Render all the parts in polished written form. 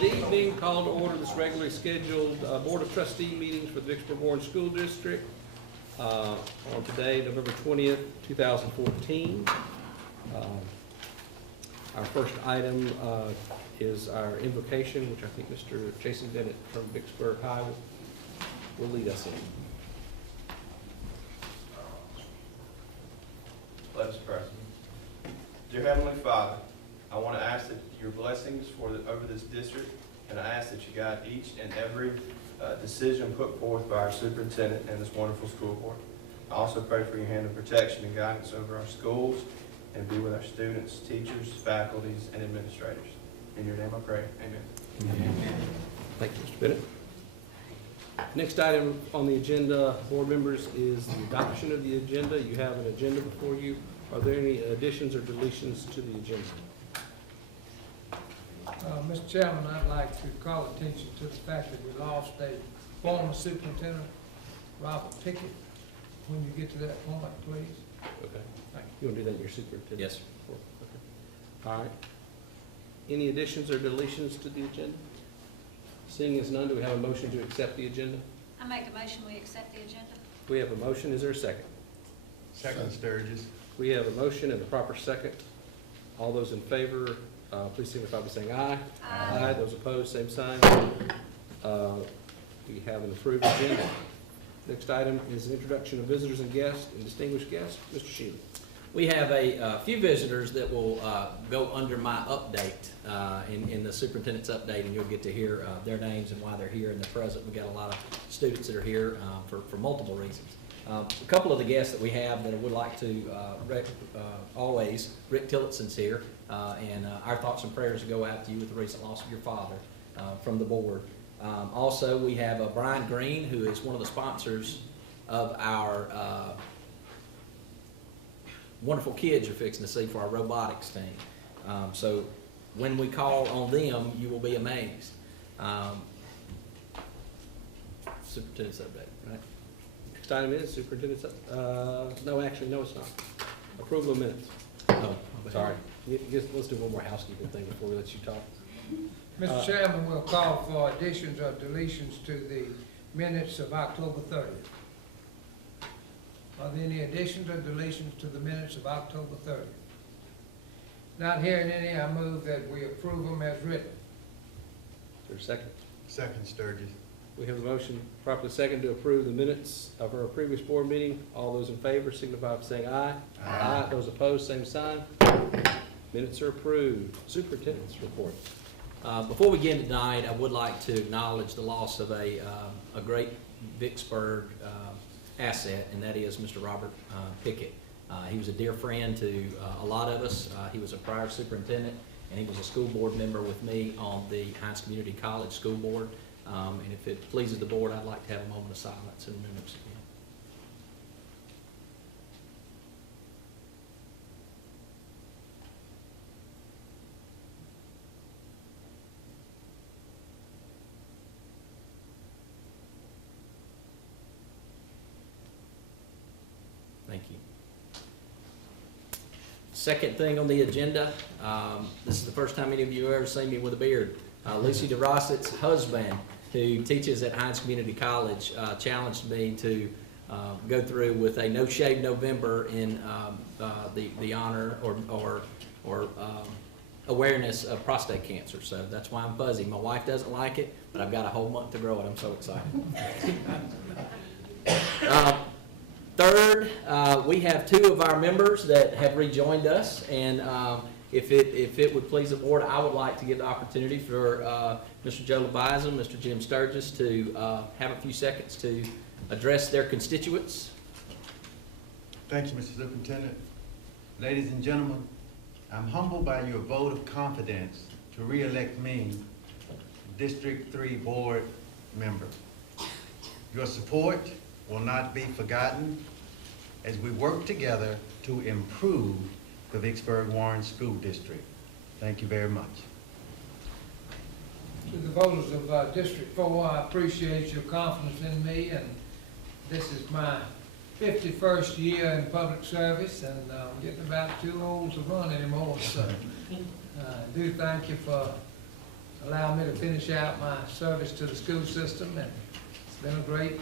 Good evening. Call to order this regularly scheduled Board of Trustee meetings for the Vicksburg Warren School District on today, November 20th, 2014. Our first item is our invocation, which I think Mr. Jason Bennett from Vicksburg High will lead us in. Let us pray. Dear Heavenly Father, I want to ask that your blessings over this district, and I ask that you guide each and every decision put forth by our superintendent and this wonderful school board. I also pray for your hand of protection and guidance over our schools, and be with our students, teachers, faculties, and administrators. In your name I pray. Amen. Amen. Thank you, Mr. Bennett. Next item on the agenda, board members, is the adoption of the agenda. You have an agenda before you. Are there any additions or deletions to the agenda? Mr. Chairman, I'd like to call attention to the fact that we lost a former superintendent, Robert Pickett. When you get to that point, please. Okay. You want to do that in your superintendent? Yes. Report? Okay. All right. Any additions or deletions to the agenda? Seeing as none, do we have a motion to accept the agenda? I make a motion we accept the agenda. We have a motion. Is there a second? Second, Sturgis. We have a motion and a proper second. All those in favor, please signify by saying aye. Aye. Those opposed, same sign. We have an approved agenda. Next item is the introduction of visitors and guests and distinguished guests. Mr. Sheehan. We have a few visitors that will go under my update in the superintendent's update, and you'll get to hear their names and why they're here and they're present. We've got a lot of students that are here for multiple reasons. A couple of the guests that we have that I would like to always, Rick Tillotson's here, and our thoughts and prayers go out to you with the recent loss of your father from the board. Also, we have Brian Green, who is one of the sponsors of our wonderful kids you're fixing to see for our robotics team. So when we call on them, you will be amazed. Superintendent's update, right? Next item is superintendent's, no, actually, no, it's not. Approval of minutes. Oh, Sorry. Let's do one more housekeeping thing before we let you talk. Mr. Chairman, we'll call for additions or deletions to the minutes of October 30th. Are there any additions or deletions to the minutes of October 30th? Not hearing any, I move that we approve them as written. Is there a second? Second, Sturgis. We have a motion, properly second, to approve the minutes of our previous board meeting. All those in favor signify by saying aye. Aye. Those opposed, same sign. Minutes are approved. Superintendent's report. Before we begin tonight, I would like to acknowledge the loss of a great Vicksburg asset, and that is Mr. Robert Pickett. He was a dear friend to a lot of us. He was a prior superintendent, and he was a school board member with me on the Hines Community College School Board. And if it pleases the board, I'd like to have a moment of silence in remembrance of him. Thank you. Second thing on the agenda, this is the first time any of you have ever seen me with a beard. Lucy DeRossett's husband, who teaches at Hines Community College, challenged me to go through with a No Shave November in the honor or awareness of prostate cancer. So that's why I'm fuzzy. My wife doesn't like it, but I've got a whole month to grow it. I'm so excited. Third, we have two of our members that have rejoined us, and if it would please the board, I would like to give the opportunity for Mr. Joe Leviza and Mr. Jim Sturgis to have a few seconds to address their constituents. Thank you, Mr. Superintendent. Ladies and gentlemen, I'm humbled by your vote of confidence to re-elect me District 3 Board member. Your support will not be forgotten as we work together to improve the Vicksburg Warren School District. Thank you very much. To the voters of District 4, I appreciate your confidence in me, and this is my 51st year in public service, and I'm getting about too old to run anymore, so I do thank you for allow me to finish out my service to the school system, and it's been a great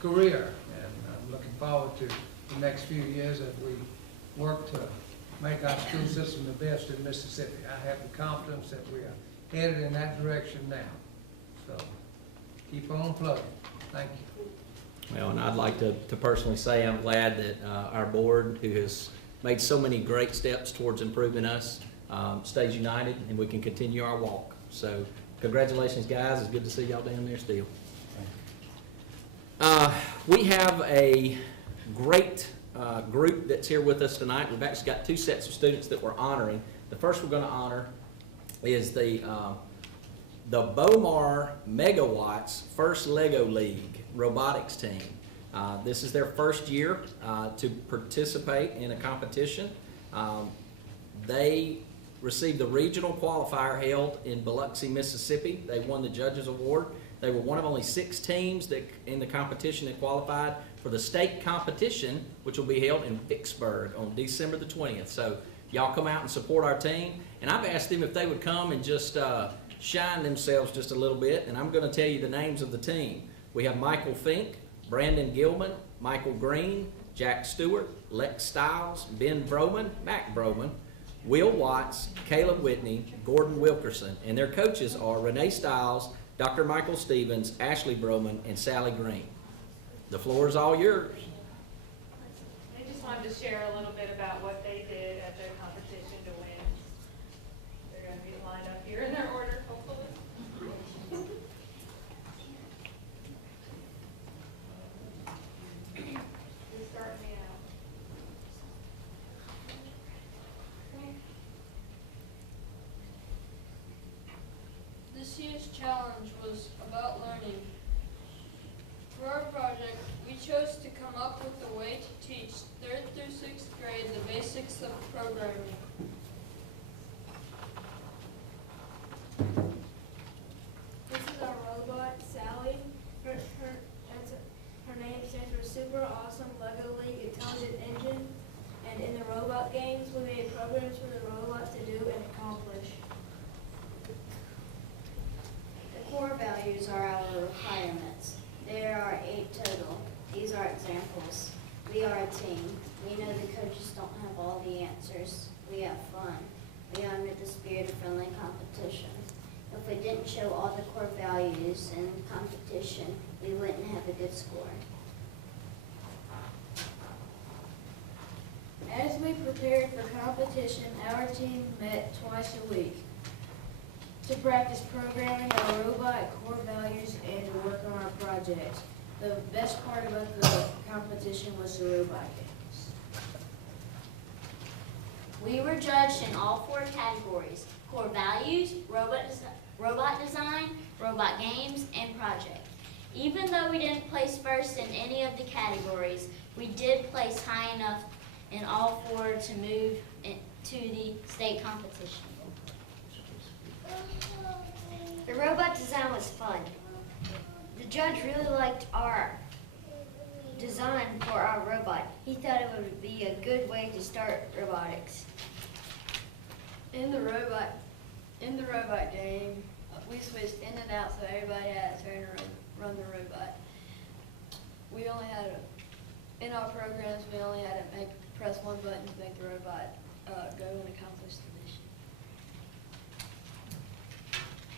career, and I'm looking forward to the next few years as we work to make our school system the best in Mississippi. I have the confidence that we are headed in that direction now. So keep on plugging. Thank you. Well, and I'd like to personally say I'm glad that our board, who has made so many great steps towards improving us, stays united, and we can continue our walk. So congratulations, guys. It's good to see y'all down there still. We have a great group that's here with us tonight. We've actually got two sets of students that we're honoring. The first we're going to honor is the Bomar Megawatts First Lego League robotics team. This is their first year to participate in a competition. They received the regional qualifier held in Biloxi, Mississippi. They won the Judges Award. They were one of only 6 teams that in the competition that qualified for the state competition, which will be held in Vicksburg on December the 20th. So y'all come out and support our team. And I've asked them if they would come and just shine themselves just a little bit. And I'm going to tell you the names of the team. We have Michael Fink, Brandon Gilman, Michael Green, Jack Stewart, Lex Stiles, Ben Broman, Mac Broman, Will Watts, Caleb Whitney, Gordon Wilkerson. And their coaches are Renee Stiles, Dr. Michael Stevens, Ashley Broman, and Sally Green. The floor is all yours. I just wanted to share a little bit about what they did at their competition to win. They're going to be lined up here in their order, hopefully. Just start me out. This year's challenge was about learning. For our project, we chose to come up with a way to teach 3rd through 6th grade the basics of programming. This is our robot, Sally. Her name stands for Super Awesome Lego League Intelligent Engine. And in the robot games, we made programs for the robots to do and accomplish. The core values are our requirements. There are 8 total. These are examples. We are a team. We know the coaches don't have all the answers. We have fun. We honor the spirit of friendly competition. If we didn't show all the core values in competition, we wouldn't have a good score. As we prepared for competition, our team met twice a week to practice programming our robot core values and to work on our projects. The best part about the competition was the robot games. We were judged in all 4 categories: core values, robot design, robot games, and project. Even though we didn't place first in any of the categories, we did place high enough in all 4 to move to the state competition. The robot design was fun. The judge really liked our design for our robot. He thought it would be a good way to start robotics. In the robot game, we switched in and out so everybody had a turn to run the robot. We only had in our programs, we only had to press one button to make the robot go and accomplish the mission.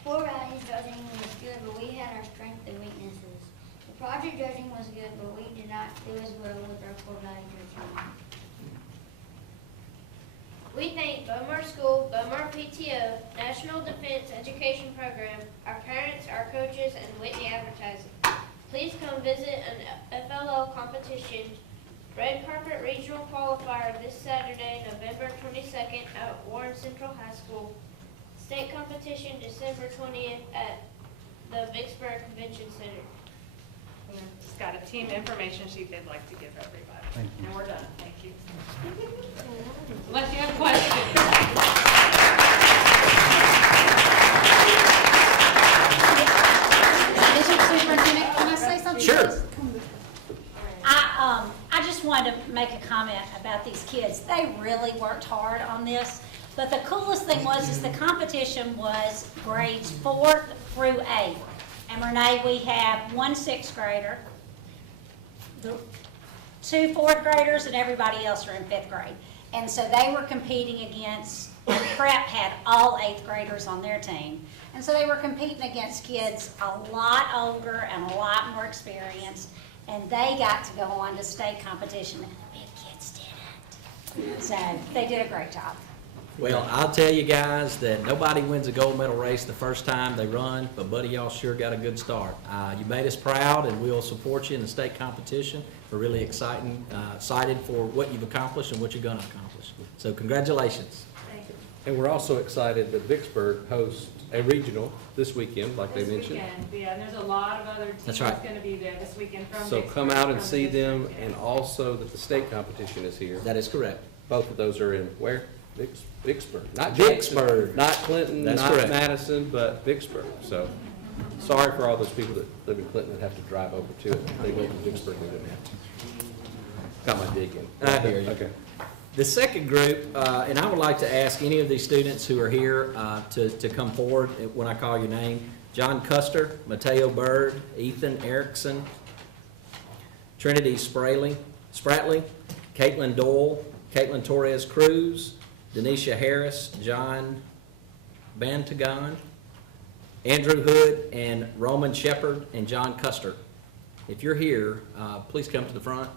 Core values judging was good, but we had our strengths and weaknesses. The project judging was good, but we did not do as well with our core value judging. We thank Bomar School, Bomar PTO, National Defense Education Program, our parents, our coaches, and Whitney Advertising. Please come visit an FLL competition, Red Carpet Regional Qualifier this Saturday, November 22nd at Warren Central High School. State competition December 20th at the Vicksburg Convention Center. And I've just got a team information sheet they'd like to give everybody. Thank you. And we're done. Thank you. Unless you have questions. Mr. Superintendent, can I say something? Sure. I just wanted to make a comment about these kids. They really worked hard on this. But the coolest thing is the competition was grades 4 through 8. And Renee, we have 1 6th grader, 2 4th graders, and everybody else are in 5th grade. And so they were competing against, Prep had all 8th graders on their team. And so they were competing against kids a lot older and a lot more experienced. And they got to go on to state competition, and the big kids didn't. So they did a great job. Well, I'll tell you guys that nobody wins a gold medal race the first time they run, but buddy, y'all sure got a good start. You made us proud, and we'll support you in the state competition. We're really excited for what you've accomplished and what you're going to accomplish. So congratulations. Thank you. And we're also excited that Vicksburg hosts a regional this weekend, like they mentioned. This weekend, yeah, and there's a lot of other teams That's right. gonna be there this weekend from So Vicksburg, come out and from see the them, district, and also that the state competition is here. That is correct. Both of those are in where? Vicksburg. Not Vicksburg. Jackson, not Clinton, That's not correct. Madison, but Vicksburg. So, sorry for all those people that live in Clinton that have to drive over to it. If they live in Vicksburg, they don't have to. Got my dig in. I hear you. Okay. The second group, and I would like to ask any of these students who are here to come forward when I call your name. John Custer, Mateo Bird, Ethan Erickson, Trinity Spratley, Caitlin Doyle, Caitlin Torres Cruz, Denisha Harris, John Bantagon, Andrew Hood, and Roman Shepard, and John Custer. If you're here, please come to the front.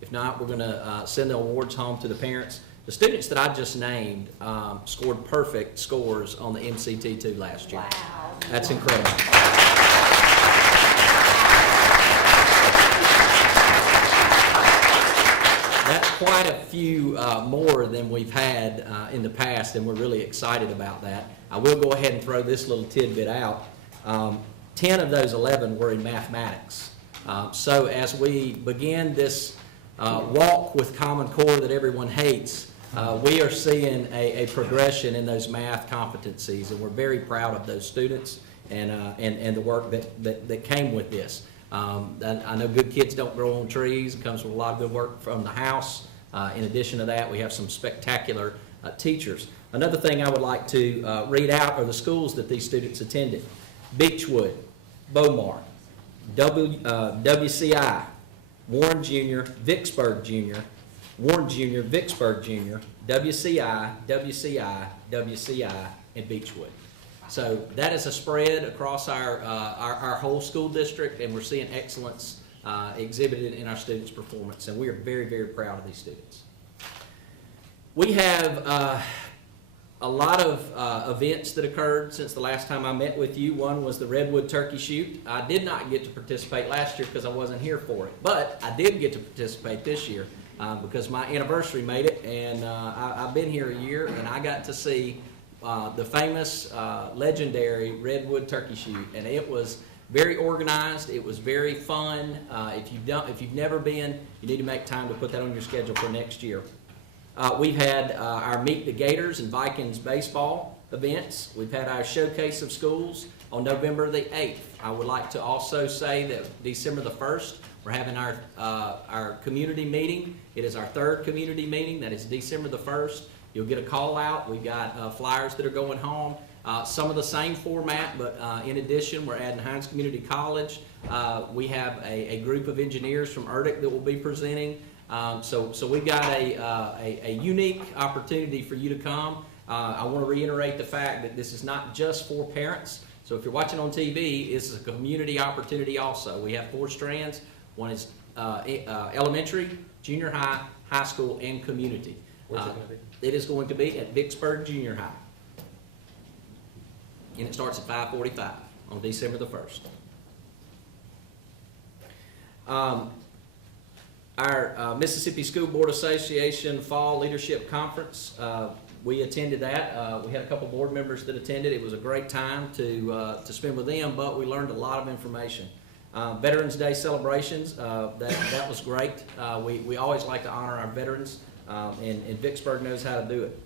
If not, we're going to send the awards home to the parents. The students that I just named scored perfect scores on the MCT2 last year. Wow. That's incredible. That's quite a few more than we've had in the past, and we're really excited about that. I will go ahead and throw this little tidbit out. 10 of those 11 were in mathematics. So as we begin this walk with Common Core that everyone hates, we are seeing a progression in those math competencies, and we're very proud of those students and the work that came with this. I know good kids don't grow on trees. It comes with a lot of good work from the house. In addition to that, we have some spectacular teachers. Another thing I would like to read out are the schools that these students attended. Beechwood, Beaumont, WCI, Warren Jr., Vicksburg Jr., Warren Jr., Vicksburg Jr., WCI, and Beechwood. So that is a spread across our whole school district, and we're seeing excellence exhibited in our students' performance, and we are very, very proud of these students. We have a lot of events that occurred since the last time I met with you. One was the Redwood Turkey Shoot. I did not get to participate last year because I wasn't here for it, but I did get to participate this year because my anniversary made it, and I've been here a year, and I got to see the famous, legendary Redwood Turkey Shoot, and it was very organized. It was very fun. If you've never been, you need to make time to put that on your schedule for next year. We've had our Meet the Gators and Vikings baseball events. We've had our Showcase of Schools on November the 8th. I would like to also say that December the 1st, we're having our community meeting. It is our third community meeting. That is December the 1st. You'll get a call out. We've got flyers that are going home. Some of the same format, but in addition, we're adding Hines Community College. We have a group of engineers from ERDIC that will be presenting. So we've got a unique opportunity for you to come. I want to reiterate the fact that this is not just for parents. So if you're watching on TV, it's a community opportunity also. We have 4 strands. One is elementary, junior high, high school, and community. Where's it going to be? It is going to be at Vicksburg Junior High. And it starts at 5:45 on December the 1st. Our Mississippi School Board Association Fall Leadership Conference, we attended that. We had a couple board members that attended. It was a great time to spend with them, but we learned a lot of information. Veterans Day celebrations, that was great. We always like to honor our veterans, and Vicksburg knows how to do it.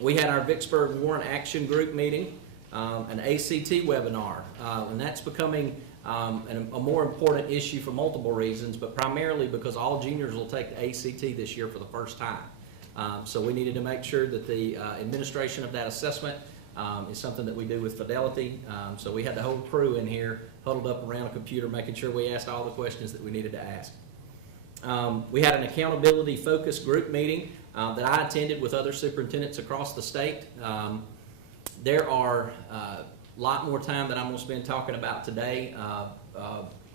We had our Vicksburg Warrant Action Group meeting, an ACT webinar, and that's becoming a more important issue for multiple reasons, but primarily because all juniors will take the ACT this year for the first time. So we needed to make sure that the administration of that assessment is something that we do with fidelity. So we had the whole crew in here huddled up around a computer, making sure we asked all the questions that we needed to ask. We had an accountability focus group meeting that I attended with other superintendents across the state. There are a lot more time that I'm going to spend talking about today.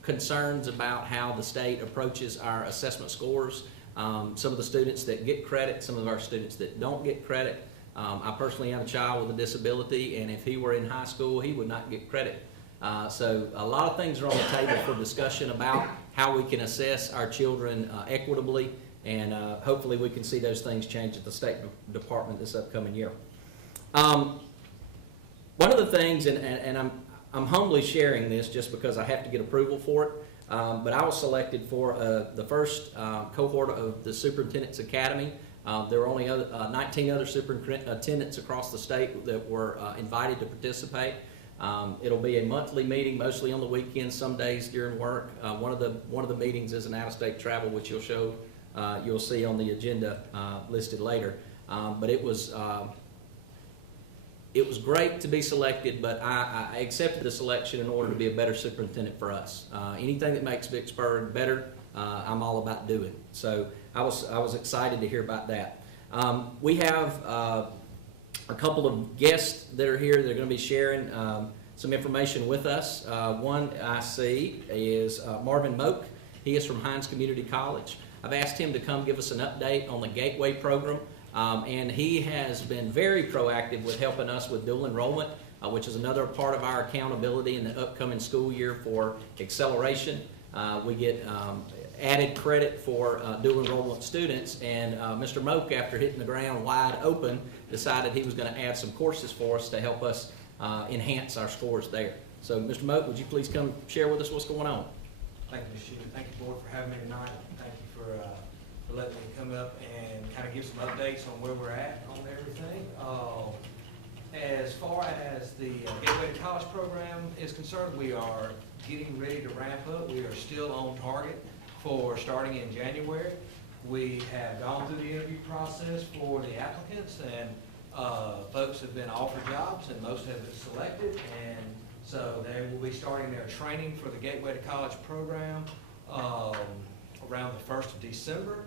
Concerns about how the state approaches our assessment scores. Some of the students that get credit, some of our students that don't get credit. I personally have a child with a disability, and if he were in high school, he would not get credit. So a lot of things are on the table for discussion about how we can assess our children equitably, and hopefully we can see those things change at the State Department this upcoming year. One of the things, and I'm humbly sharing this just because I have to get approval for it, but I was selected for the first cohort of the Superintendent's Academy. There were only 19 other superintendents across the state that were invited to participate. It'll be a monthly meeting, mostly on the weekends, some days during work. One of the meetings is an out-of-state travel, which you'll see on the agenda listed later. But it was great to be selected, but I accepted the selection in order to be a better superintendent for us. Anything that makes Vicksburg better, I'm all about doing. So I was excited to hear about that. We have a couple of guests that are here that are going to be sharing some information with us. One I see is Marvin Moak. He is from Hines Community College. I've asked him to come give us an update on the Gateway program, and he has been very proactive with helping us with dual enrollment, which is another part of our accountability in the upcoming school year for acceleration. We get added credit for dual enrollment students, and Mr. Moak, after hitting the ground wide open, decided he was going to add some courses for us to help us enhance our scores there. So, Mr. Moak, would you please come share with us what's going on? Thank you, Ms. Sheehan. Thank you, Board, for having me tonight. Thank you for letting me come up and kind of give some updates on where we're at on everything. As far as the Gateway to College program is concerned, we are getting ready to ramp up. We are still on target for starting in January. We have gone through the interview process for the applicants, and folks have been offered jobs, and most have been selected, and so they will be starting their training for the Gateway to College program around the 1st of December.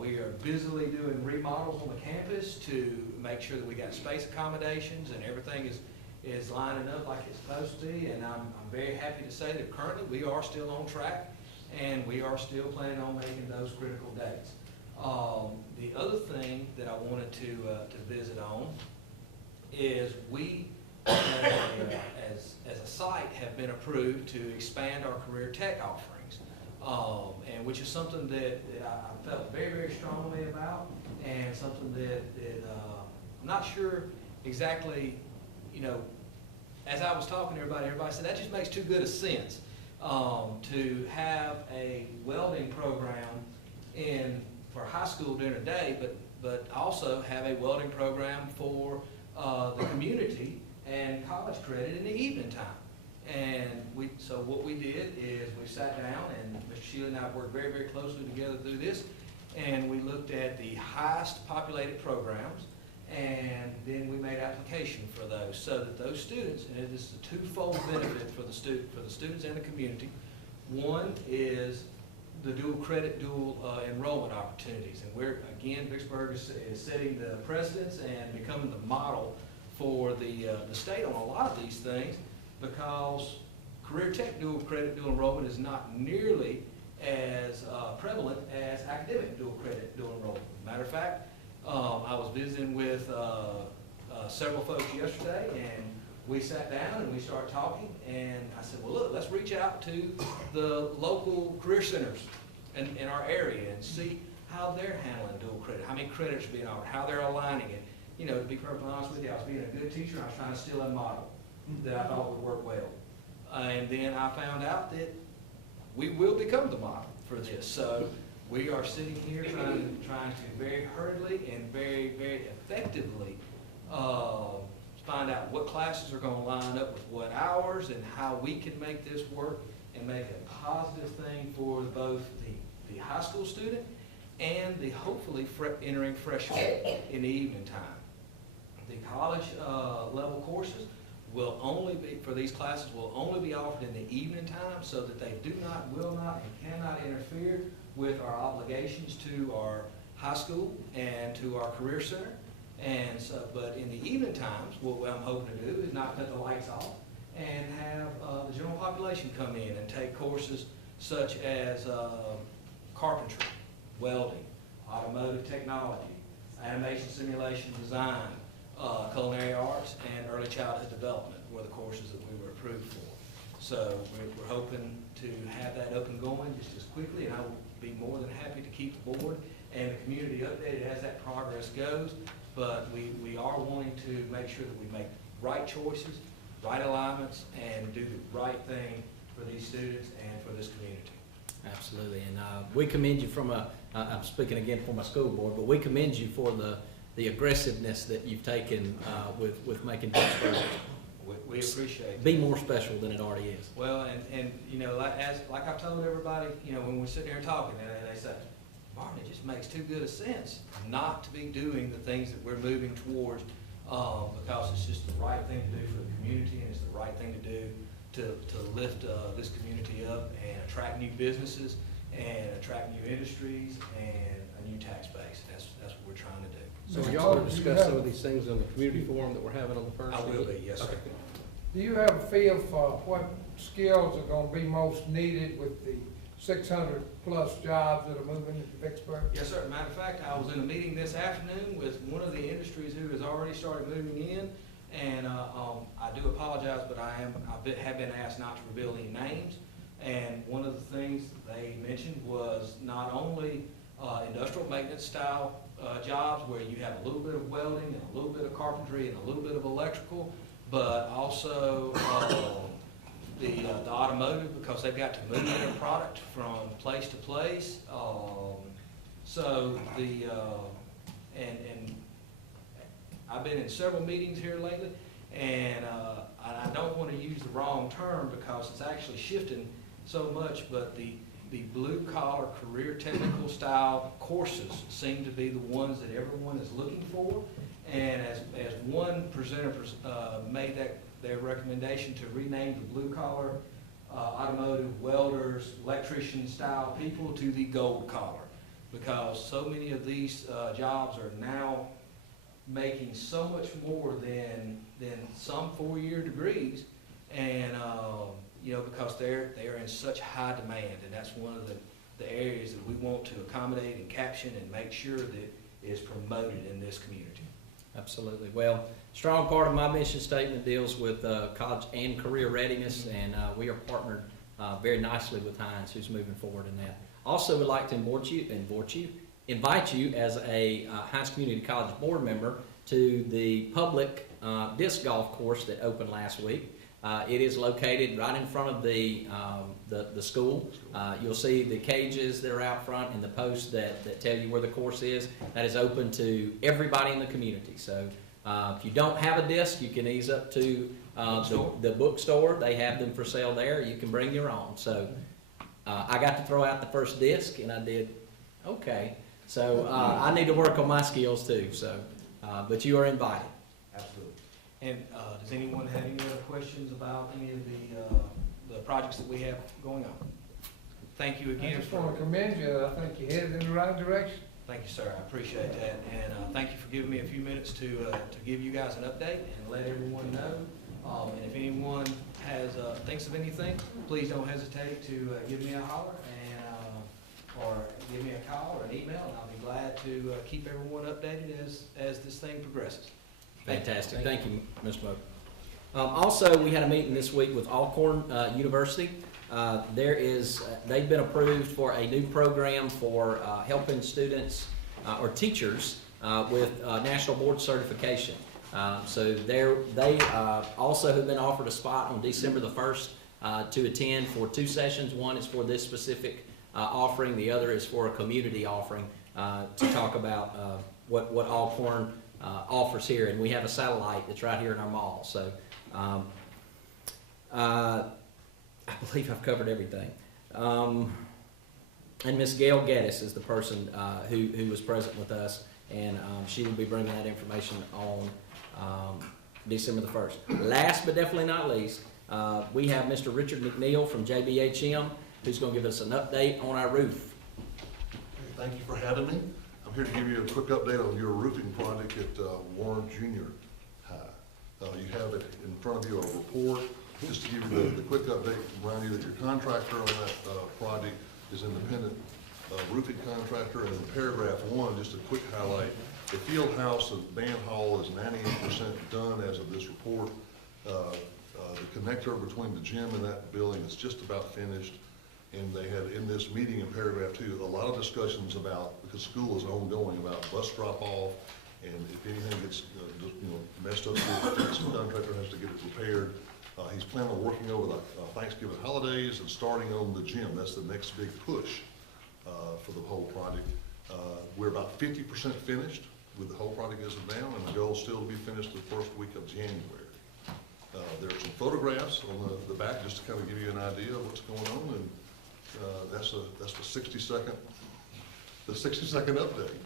We are busily doing remodels on the campus to make sure that we got space accommodations and everything is lining up like it's supposed to be, and I'm very happy to say that currently we are still on track, and we are still planning on making those critical dates. The other thing that I wanted to visit on is we, as a site, have been approved to expand our career tech offerings, and which is something that I felt very, very strongly about, and something that I'm not sure exactly, as I was talking to everybody said, that just makes too good a sense. To have a welding program for high school during the day, but also have a welding program for the community and college credit in the evening time. And so what we did is we sat down, and Mr. Sheila and I worked very, very closely together through this, and we looked at the highest populated programs, and then we made application for those, so that those students, and this is a twofold benefit for the students and the community. One is the dual credit, dual enrollment opportunities, and Vicksburg is setting the precedence and becoming the model for the state on a lot of these things, because career tech dual credit, dual enrollment is not nearly as prevalent as academic dual credit, dual enrollment. Matter of fact, I was visiting with several folks yesterday, and we sat down and we started talking, and I said, well, look, let's reach out to the local career centers in our area and see how they're handling dual credit, how many credits are being offered, how they're aligning it. To be perfectly honest with you, I was being a good teacher, and I was trying to steal a model that I thought would work well. And then I found out that we will become the model for this. So we are sitting here trying to very hurriedly and very, very effectively find out what classes are going to line up with what hours and how we can make this work and make it a positive thing for both the high school student and the hopefully entering freshman in the evening time. The college level courses will only be, for these classes, will only be offered in the evening time so that they do not, will not, and cannot interfere with our obligations to our high school and to our career center. And so, but in the evening times, what I'm hoping to do is not cut the lights off and have the general population come in and take courses such as carpentry, welding, automotive technology, animation simulation design, culinary arts, and early childhood development were the courses that we were approved for. So we're hoping to have that up and going just as quickly, and I will be more than happy to keep the board and the community updated as that progress goes. But we are wanting to make sure that we make right choices, right alignments, and do the right thing for these students and for this community. Absolutely, and we commend you from I'm speaking again for my school board, but we commend you for the aggressiveness that you've taken with making Vicksburg We appreciate it. be more special than it already is. Well, and you know, like I've told everybody, you know, when we're sitting here talking, and they say, Martin, it just makes too good a sense not to be doing the things that we're moving towards, because it's just the right thing to do for the community, and it's the right thing to do to lift this community up and attract new businesses and attract new industries and a new tax base. That's what we're trying to do. So are y'all gonna discuss some of these things on the community forum that we're having on the first? I will be, yes, sir. Okay. Do you have a feel for what skills are gonna be most needed with the 600-plus jobs that are moving into Vicksburg? Yes, sir. Matter of fact, I was in a meeting this afternoon with one of the industries who has already started moving in, and I do apologize, but I have been asked not to reveal any names. And one of the things they mentioned was not only industrial maintenance style jobs where you have a little bit of welding and a little bit of carpentry and a little bit of electrical, but also the automotive, because they've got to move their product from place to place. And I've been in several meetings here lately, and I don't want to use the wrong term because it's actually shifting so much, but the blue collar career technical style courses seem to be the ones that everyone is looking for. And as one presenter made their recommendation to rename the blue collar automotive welders, electrician style people to the gold collar, because so many of these jobs are now making so much more than some 4-year degrees, and you know, because they are in such high demand, and that's one of the areas that we want to accommodate and caption and make sure that is promoted in this community. Absolutely. Well, strong part of my mission statement deals with college and career readiness, and we are partnered very nicely with Hines, who's moving forward in that. Also, would like to invite you as a Hines Community College board member to the public disc golf course that opened last week. It is located right in front of the school. You'll see the cages that are out front and the posts that tell you where the course is. That is open to everybody in the community. So if you don't have a disc, you can ease up to the bookstore. They have them for sale there. You can bring your own. So I got to throw out the first disc, and I did okay. So I need to work on my skills too. So, but you are invited. Absolutely. And does anyone have any other questions about any of the projects that we have going on? Thank you again. I just want to commend you. I think you're headed in the right direction. Thank you, sir. I appreciate that. And thank you for giving me a few minutes to give you guys an update and let everyone know. And if anyone thinks of anything, please don't hesitate to give me a holler or give me a call or an email, and I'll be glad to keep everyone updated as this thing progresses. Fantastic. Thank you, Mr. Moak. Also, we had a meeting this week with Alcorn University. They've been approved for a new program for helping students or teachers with national board certification. So they also have been offered a spot on December the 1st to attend for 2 sessions. One is for this specific offering. The other is for a community offering to talk about what Alcorn offers here, and we have a satellite that's right here in our mall. So I believe I've covered everything. And Miss Gail Geddes is the person who was present with us, and she will be bringing that information on December the 1st. Last but definitely not least, we have Mr. Richard McNeil from JBHM, who's going to give us an update on our roof. Thank you for having me. I'm here to give you a quick update on your roofing project at Warren Junior High. You have it in front of you, a report. Just to give you the quick update, remind you that your contractor on that project is independent roofing contractor. And in paragraph 1, just a quick highlight, the field house and band hall is 98% done as of this report. The connector between the gym and that building is just about finished. And they had in this meeting in paragraph 2, a lot of discussions about, because school is ongoing, about bus drop off, and if anything gets messed up, the contractor has to get it repaired. He's planning on working over the Thanksgiving holidays and starting on the gym. That's the next big push for the whole project. We're about 50% finished with the whole project as of now, and the goal is still to be finished the first week of January. There are some photographs on the back just to kind of give you an idea of what's going on, and that's the 60-second update.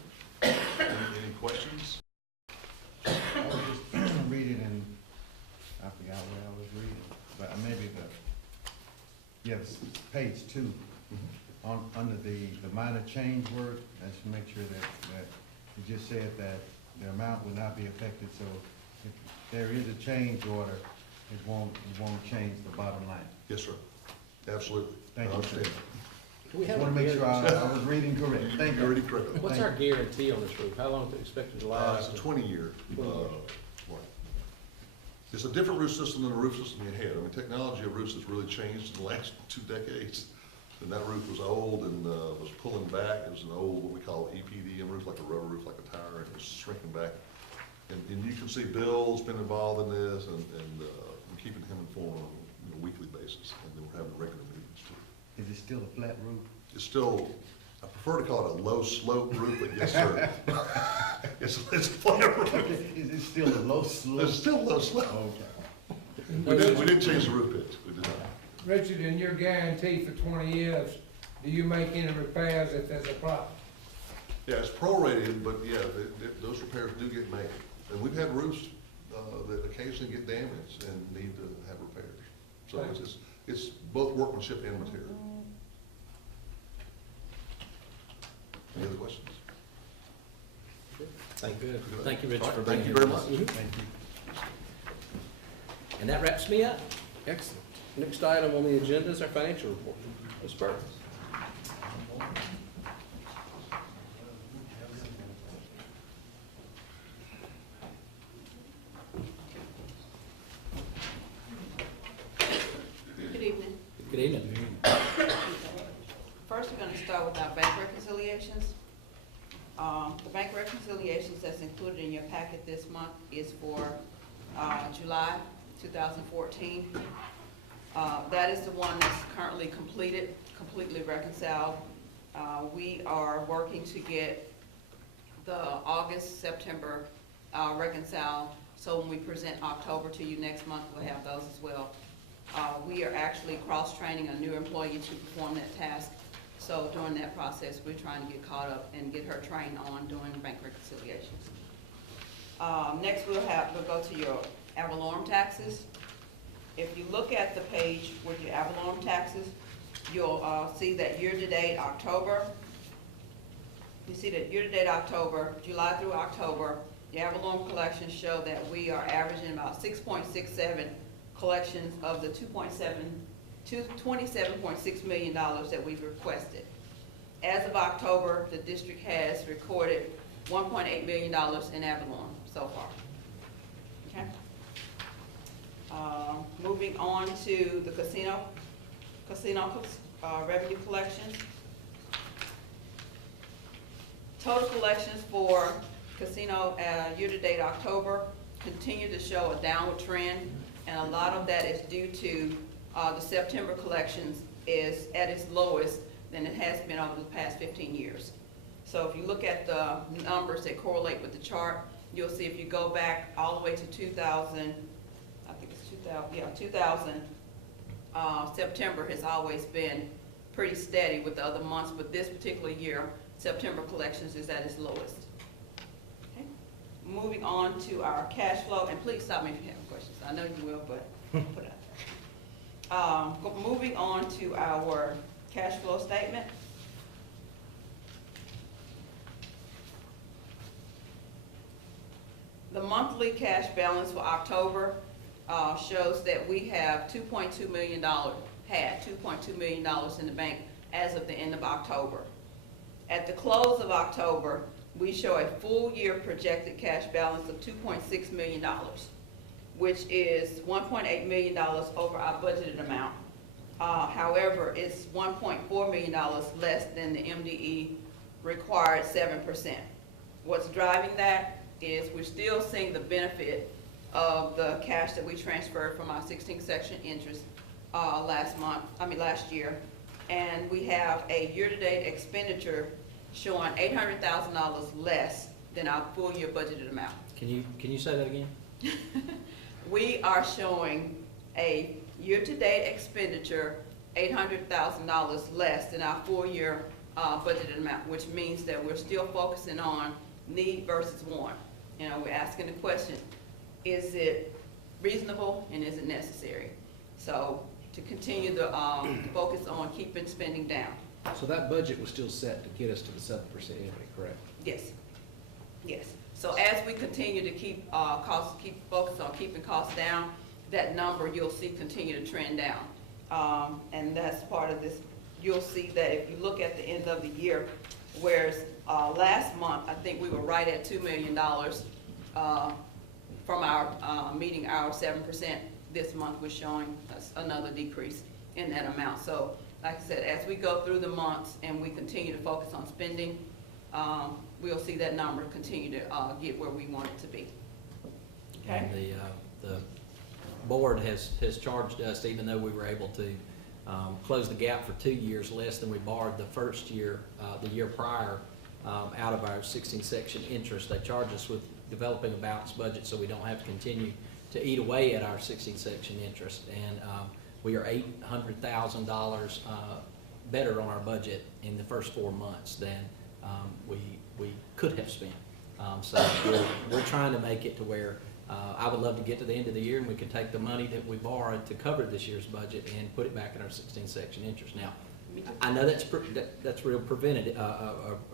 Any questions? I was just reading, and I forgot where I was reading, but maybe yes, page 2, under the minor change work. Let's make sure that you just said that the amount will not be affected. So if there is a change order, it won't change the bottom line. Yes, sir. Absolutely. Thank you. Understand. Do we I have want a to make sure I guarantee? was reading correct. Thank You're already you. correct. What's our guarantee on this roof? How long is it expected to last? It's a 20-year. 20 years. Right. It's a different roof system than the roof system you had. I mean, technology of roofs has really changed in the last 2 decades. And that roof was old and was pulling back. It was an old, what we call EPDM roof, like a rubber roof, like a tire, and it was shrinking back. And you can see Bill's been involved in this, and we're keeping him informed on a weekly basis, and then we're having regular meetings too. Is it still a flat roof? It's still, I prefer to call it a low slope roof, but yes, sir. It's a flat roof. Is it still a low slope? It's still low slope. Okay. We didn't change the roof pitch. We did not. Richard, in your guarantee for 20 years, do you make any repairs if there's a problem? Yeah, it's prorated, but yeah, those repairs do get made. And we've had roofs that occasionally get damaged and need to have repairs. So it's both workmanship and material. Any other questions? Thank you. Thank you, Richard, for Thank being you here. very much. Thank you. And that wraps me up. Excellent. Next item on the agenda is our financial report. Ms. Burns. Good evening. Good evening. First, we're gonna start with our bank reconciliations. The bank reconciliations that's included in your packet this month is for July 2014. That is the one that's currently completely reconciled. We are working to get the August, September reconciled, so when we present October to you next month, we'll have those as well. We are actually cross-training a new employee to perform that task. So during that process, we're trying to get caught up and get her trained on doing bank reconciliations. Next, we'll go to your ad valorem taxes. If you look at the page with your ad valorem taxes, you'll see that year-to-date October, you see that year-to-date October, July through October, the ad valorem collections show that we are averaging about 6.67 collections of the $27.6 million that we've requested. As of October, the district has recorded $1.8 million in ad valorem so far. Okay. Moving on to the casino revenue collections. Total collections for casino year-to-date October continue to show a downward trend, and a lot of that is due to the September collections is at its lowest than it has been over the past 15 years. So if you look at the numbers that correlate with the chart, you'll see if you go back all the way to 2000, I think it's 2000, September has always been pretty steady with the other months, but this particular year, September collections is at its lowest. Okay. Moving on to our cash flow, and please stop me if you have questions. I know you will, but put it out there. Moving on to our cash flow statement. The monthly cash balance for October shows that we have $2.2 million, had $2.2 million in the bank as of the end of October. At the close of October, we show a full year projected cash balance of $2.6 million, which is $1.8 million over our budgeted amount. However, it's $1.4 million less than the MDE required 7%. What's driving that is we're still seeing the benefit of the cash that we transferred from our 16th section interest last year. And we have a year-to-date expenditure showing $800,000 less than our full year budgeted amount. Can you say that again? We are showing a year-to-date expenditure $800,000 less than our full year budgeted amount, which means that we're still focusing on need versus want. You know, we're asking the question, is it reasonable and is it necessary? So to continue to focus on keeping spending down. So that budget was still set to get us to the 7% anyway, correct? Yes, yes. So as we continue to keep focus on keeping costs down, that number you'll see continue to trend down. And that's part of this. You'll see that if you look at the end of the year, whereas last month, I think we were right at $2 million from our meeting our 7%. This month we're showing us another decrease in that amount. So like I said, as we go through the months and we continue to focus on spending, we'll see that number continue to get where we want it to be. Okay. And the board has charged us, even though we were able to close the gap for 2 years less than we borrowed the first year, the year prior, out of our 16th section interest. They charge us with developing a balanced budget so we don't have to continue to eat away at our 16th section interest. And we are $800,000 better on our budget in the first 4 months than we could have spent. So we're trying to make it to where I would love to get to the end of the year and we can take the money that we borrowed to cover this year's budget and put it back in our 16th section interest. Now, I know that's real preventative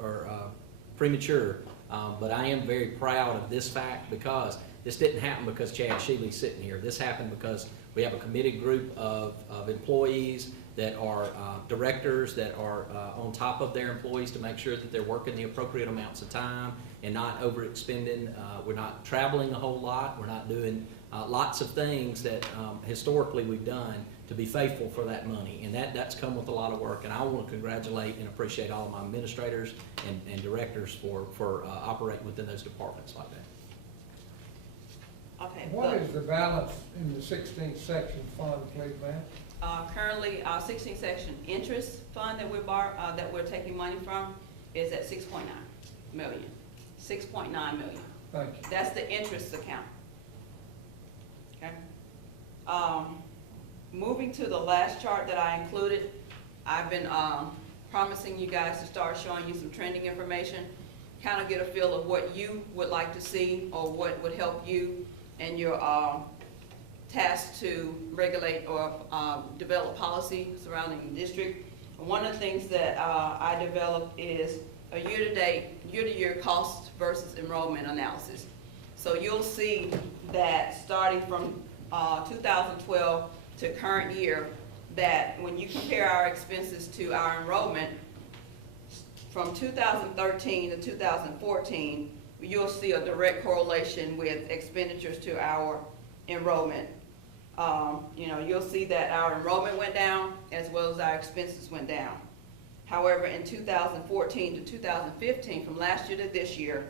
or premature, but I am very proud of this fact because this didn't happen because Chad Shealy's sitting here. This happened because we have a committed group of employees that are directors that are on top of their employees to make sure that they're working the appropriate amounts of time and not overexpending. We're not traveling a whole lot. We're not doing lots of things that historically we've done to be faithful for that money. And that's come with a lot of work. And I want to congratulate and appreciate all of my administrators and directors for operating within those departments like that. Okay. What is the balance in the 16th section fund, please, ma'am? Currently, our 16th section interest fund that we're taking money from is at $6.9 million. $6.9 million. Thank you. That's the interest account. Okay. Moving to the last chart that I included, I've been promising you guys to start showing you some trending information, kind of get a feel of what you would like to see or what would help you and your task to regulate or develop policy surrounding the district. One of the things that I developed is a year-to-year cost versus enrollment analysis. So you'll see that starting from 2012 to current year, that when you compare our expenses to our enrollment, from 2013 to 2014, you'll see a direct correlation with expenditures to our enrollment. You'll see that our enrollment went down as well as our expenses went down. However, in 2014 to 2015, from last year to this year,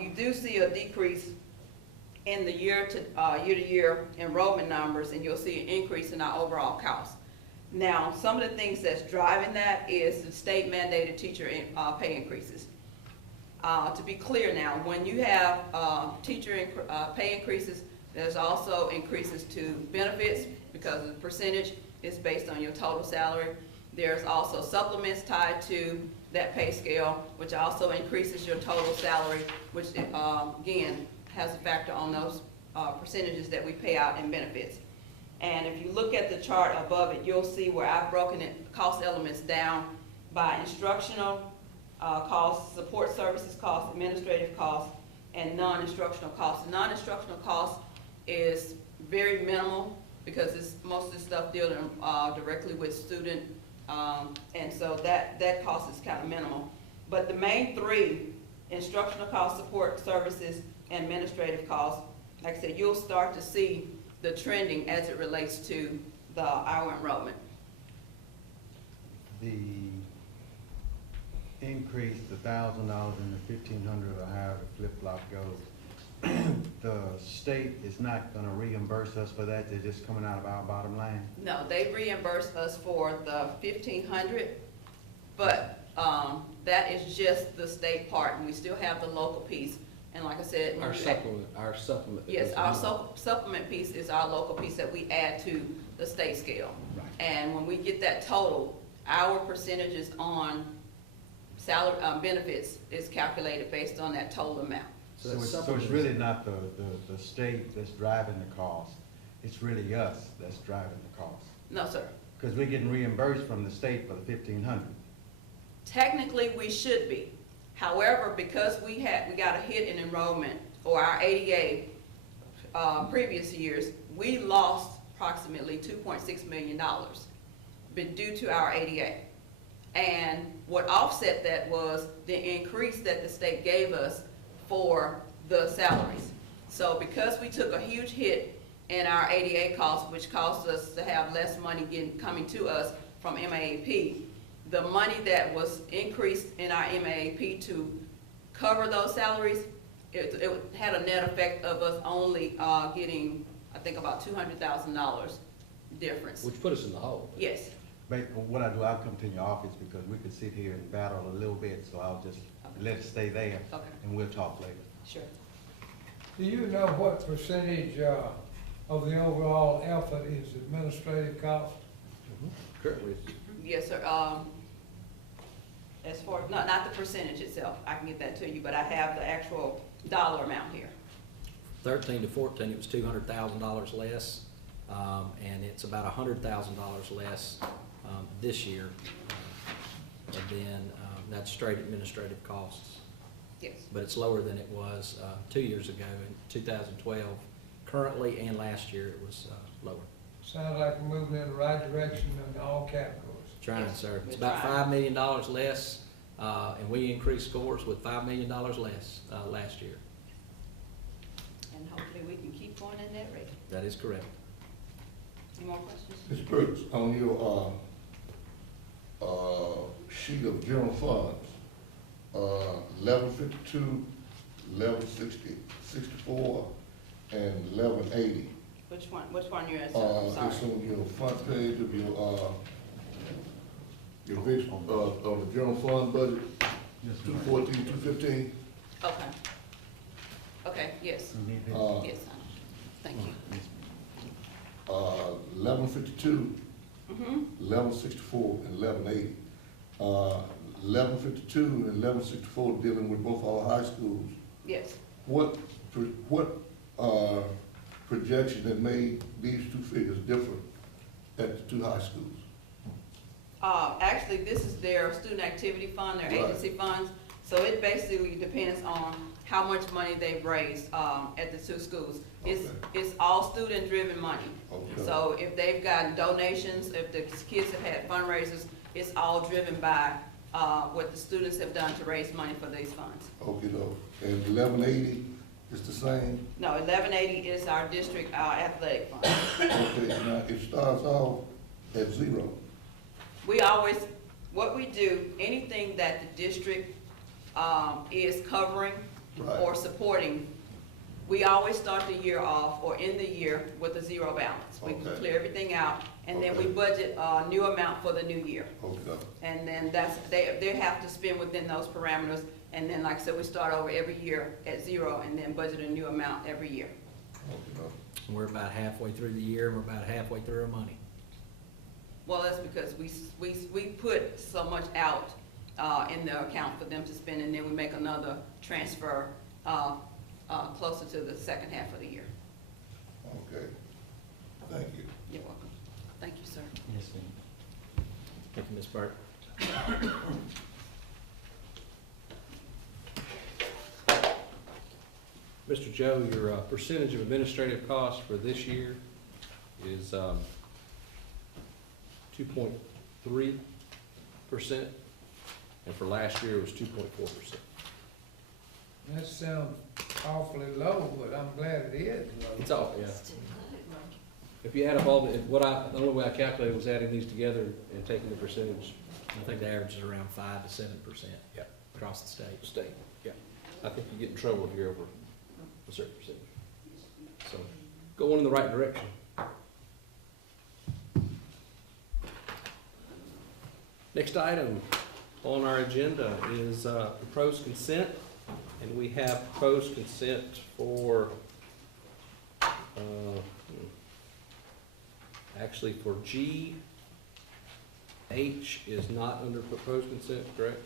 you do see a decrease in the year-to-year enrollment numbers, and you'll see an increase in our overall costs. Now, some of the things that's driving that is the state mandated teacher pay increases. To be clear now, when you have teacher pay increases, there's also increases to benefits because the percentage is based on your total salary. There's also supplements tied to that pay scale, which also increases your total salary, which, again, has a factor on those percentages that we pay out in benefits. And if you look at the chart above it, you'll see where I've broken it, cost elements down by instructional costs, support services costs, administrative costs, and non-instructional costs. The non-instructional cost is very minimal because most of this stuff dealing directly with student, and so that cost is kind of minimal. But the main three, instructional costs, support services, and administrative costs, like I said, you'll start to see the trending as it relates to our enrollment. The increase, the $1,000 and the $1,500, or however the flip-flop goes, the state is not gonna reimburse us for that, they're just coming out of our bottom line? No, they reimburse us for the 1,500, but that is just the state part, and we still have the local piece. And like I said, Our supplement. yes, our supplement piece is our local piece that we add to the state scale. Right. And when we get that total, our percentages on salary, benefits is calculated based on that total amount. So it's really not the state that's driving the cost, it's really us that's driving the cost? No, sir. Because we're getting reimbursed from the state for the $1,500. Technically, we should be. However, because we got a hit in enrollment, or our ADA, previous years, we lost approximately $2.6 million due to our ADA. And what offset that was the increase that the state gave us for the salaries. So because we took a huge hit in our ADA costs, which caused us to have less money coming to us from MAAP, the money that was increased in our MAAP to cover those salaries, it had a net effect of us only getting, I think, about $200,000 difference. Which put us in the hole. Yes. But what I do, I'll come to your office because we could sit here and battle a little bit, so I'll just let it stay there, Okay. and we'll talk later. Sure. Do you know what percentage of the overall effort is administrative cost? Currently, Yes, sir. As far, not the percentage itself, I can get that to you, but I have the actual dollar amount here. 13 to 14, it was $200,000 less, and it's about $100,000 less this year. And then that's straight administrative costs. Yes. But it's lower than it was 2 years ago in 2012. Currently and last year it was lower. Sounds like we're moving in the right direction in all categories. Trying, Yes, sir. It's we're about trying. $5 million less, and we increased scores with $5 million less last year. And hopefully we can keep going in that rate. That is correct. Any more questions? Ms. Brooks, on your, sheet of general funds, 1152, 1160, 64, and 1180. Which one you're at, sir? I'm It's sorry. on your front page of your of the general fund budget, Yes, sir. 214, 215. Okay. Okay, yes. Yes, thank you. 1152, Mm-hmm. 1164, and 1180. 1152 and 1164 dealing with both our high schools. Yes. What projection that made these two figures different at the two high schools? Actually, this is their student activity fund, their Right. agency funds. So it basically depends on how much money they've raised at the two schools. It's all student-driven money. Okay. So if they've gotten donations, if the kids have had fundraisers, it's all driven by what the students have done to raise money for these funds. Okay, though. And 1180 is the same? No, 1180 is our district athletic fund. Okay, now it starts off at 0. We always, what we do, anything that the district is covering Right. or supporting, we always start the year off or end the year with a zero balance. We Okay. clear everything out, and then we Okay. budget a new amount for the new year. Okay, though. And then they have to spend within those parameters, and then, like I said, we start over every year at zero, and then budget a new amount every year. Okay, though. We're about halfway through the year, we're about halfway through our money. Well, that's because we put so much out, in the account for them to spend, and then we make another transfer, closer to the second half of the year. Okay, thank you. You're welcome. Thank you, sir. Yes, ma'am. Thank you, Ms. Burke. Mr. Joe, your percentage of administrative costs for this year is 2.3%, and for last year it was 2.4%. That sounds awfully low, but I'm glad it is low. It's all, yeah. If you add up all the, the only way I calculated was adding these together and taking the percentage. I think the average is around 5 to 7%. Yeah. Across the state. State, yeah. I think you get in trouble if you're over a certain percentage. So, going in the right direction. Next item on our agenda is proposed consent, and we have proposed consent for, actually for G. H is not under proposed consent, correct?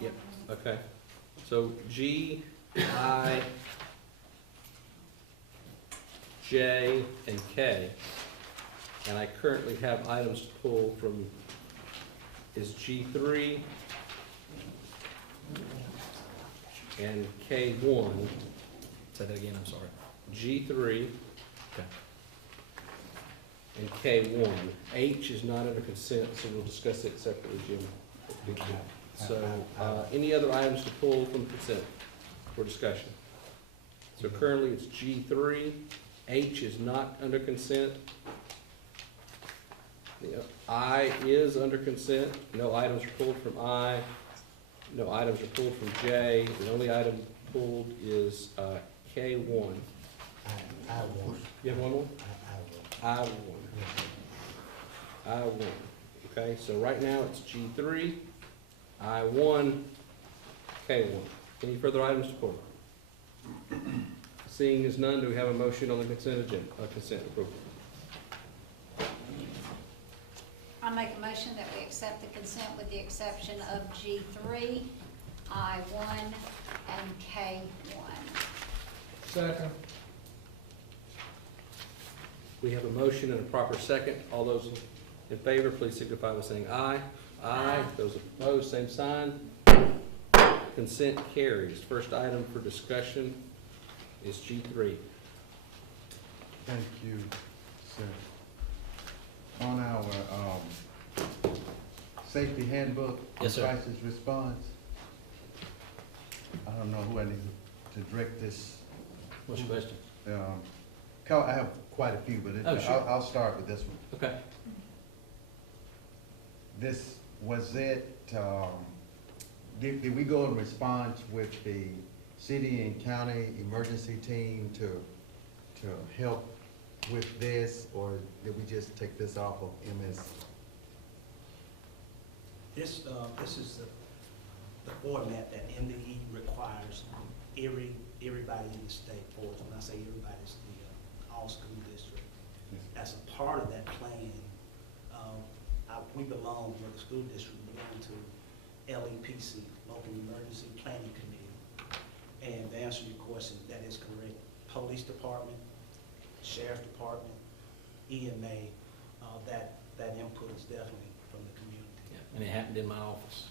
Yep, okay. So G, I, J, and K, and I currently have items to pull from, is G3 and K1. Say that again, I'm sorry. G3 Okay. and K1. H is not under consent, so we'll discuss it separately, Jim. So, any other items to pull from consent for discussion? So currently it's G3, H is not under consent. The I is under consent, no items are pulled from I, no items are pulled from J, the only item pulled is K1. I1. You have one more? I1. I1. Okay, so right now it's G3, I1, K1. Any further items to pull? Seeing as none, do we have a motion on the consent agenda, consent approval? I make a motion that we accept the consent with the exception of G3, I1, and K1. Second. We have a motion and a proper second. All those in favor, please signify by saying aye. Aye. Those opposed, same sign. Consent carries. First item for discussion is G3. Thank you, sir. On our, safety handbook, Yes, sir. crisis response, I don't know who I need to direct this. What's your question? I have quite a few, but Oh, sure. I'll start with this one. Okay. This, was it, did we go in response with the city and county emergency team to help with this, or did we just take this off of MS? This is the format that MDE requires everybody in the state for. When I say everybody, it's all school district. As a part of that plan, we belong, where the school district belong to LEPC, Local Emergency Planning Committee. And to answer your question, that is correct. Police Department, Sheriff's Department, EMA, that input is definitely from the community. Yeah, and it happened in my office.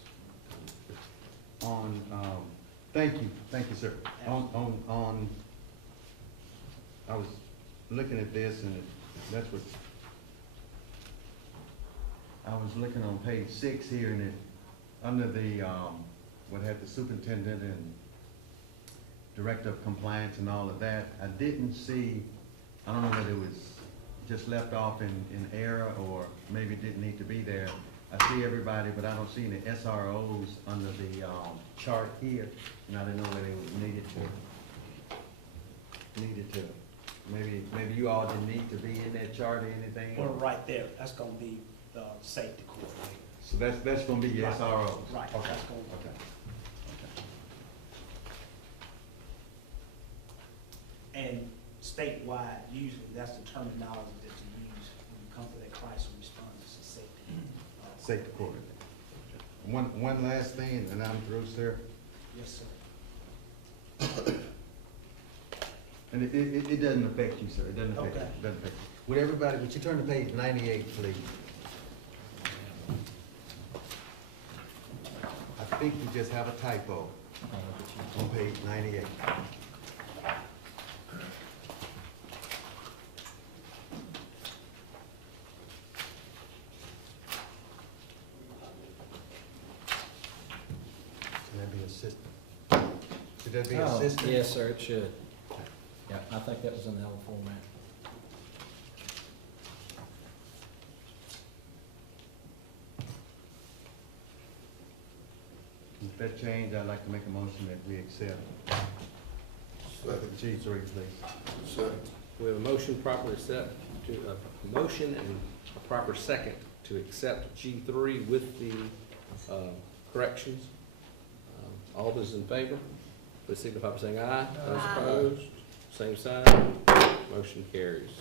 Thank you, sir. I was looking at this, and that's what, I was looking on page 6 here, and it, under the, what had the superintendent and director of compliance and all of that, I didn't see, I don't know whether it was just left off in error, or maybe it didn't need to be there. I see everybody, but I don't see any SROs under the chart here, and I didn't know whether it needed to, maybe you all didn't need to be in that chart or anything? Well, right there, that's gonna be the safety coordinator. So that's gonna be your Right. SROs? Right. Okay, That's gonna- okay. And statewide, usually, that's the terminology that you use when you comfort that Christ will respond to safety. Safety coordinator. One last thing, and I'm through, sir. Yes, sir. And it doesn't affect you, sir. It doesn't affect you. Okay. It doesn't affect you. Would everybody, would you turn to page 98, please? I think you just have a typo on page 98. Should that be assistant? Should that be Oh, assistant? yes, sir, it should. Yeah, I think that was in the old format. With that change, I'd like to make a motion that we accept. G3, please. We have a motion properly set to, a motion and a proper second to accept G3 with the corrections. All those in favor, please signify by saying aye. Those Aye. opposed, same sign. Motion carries.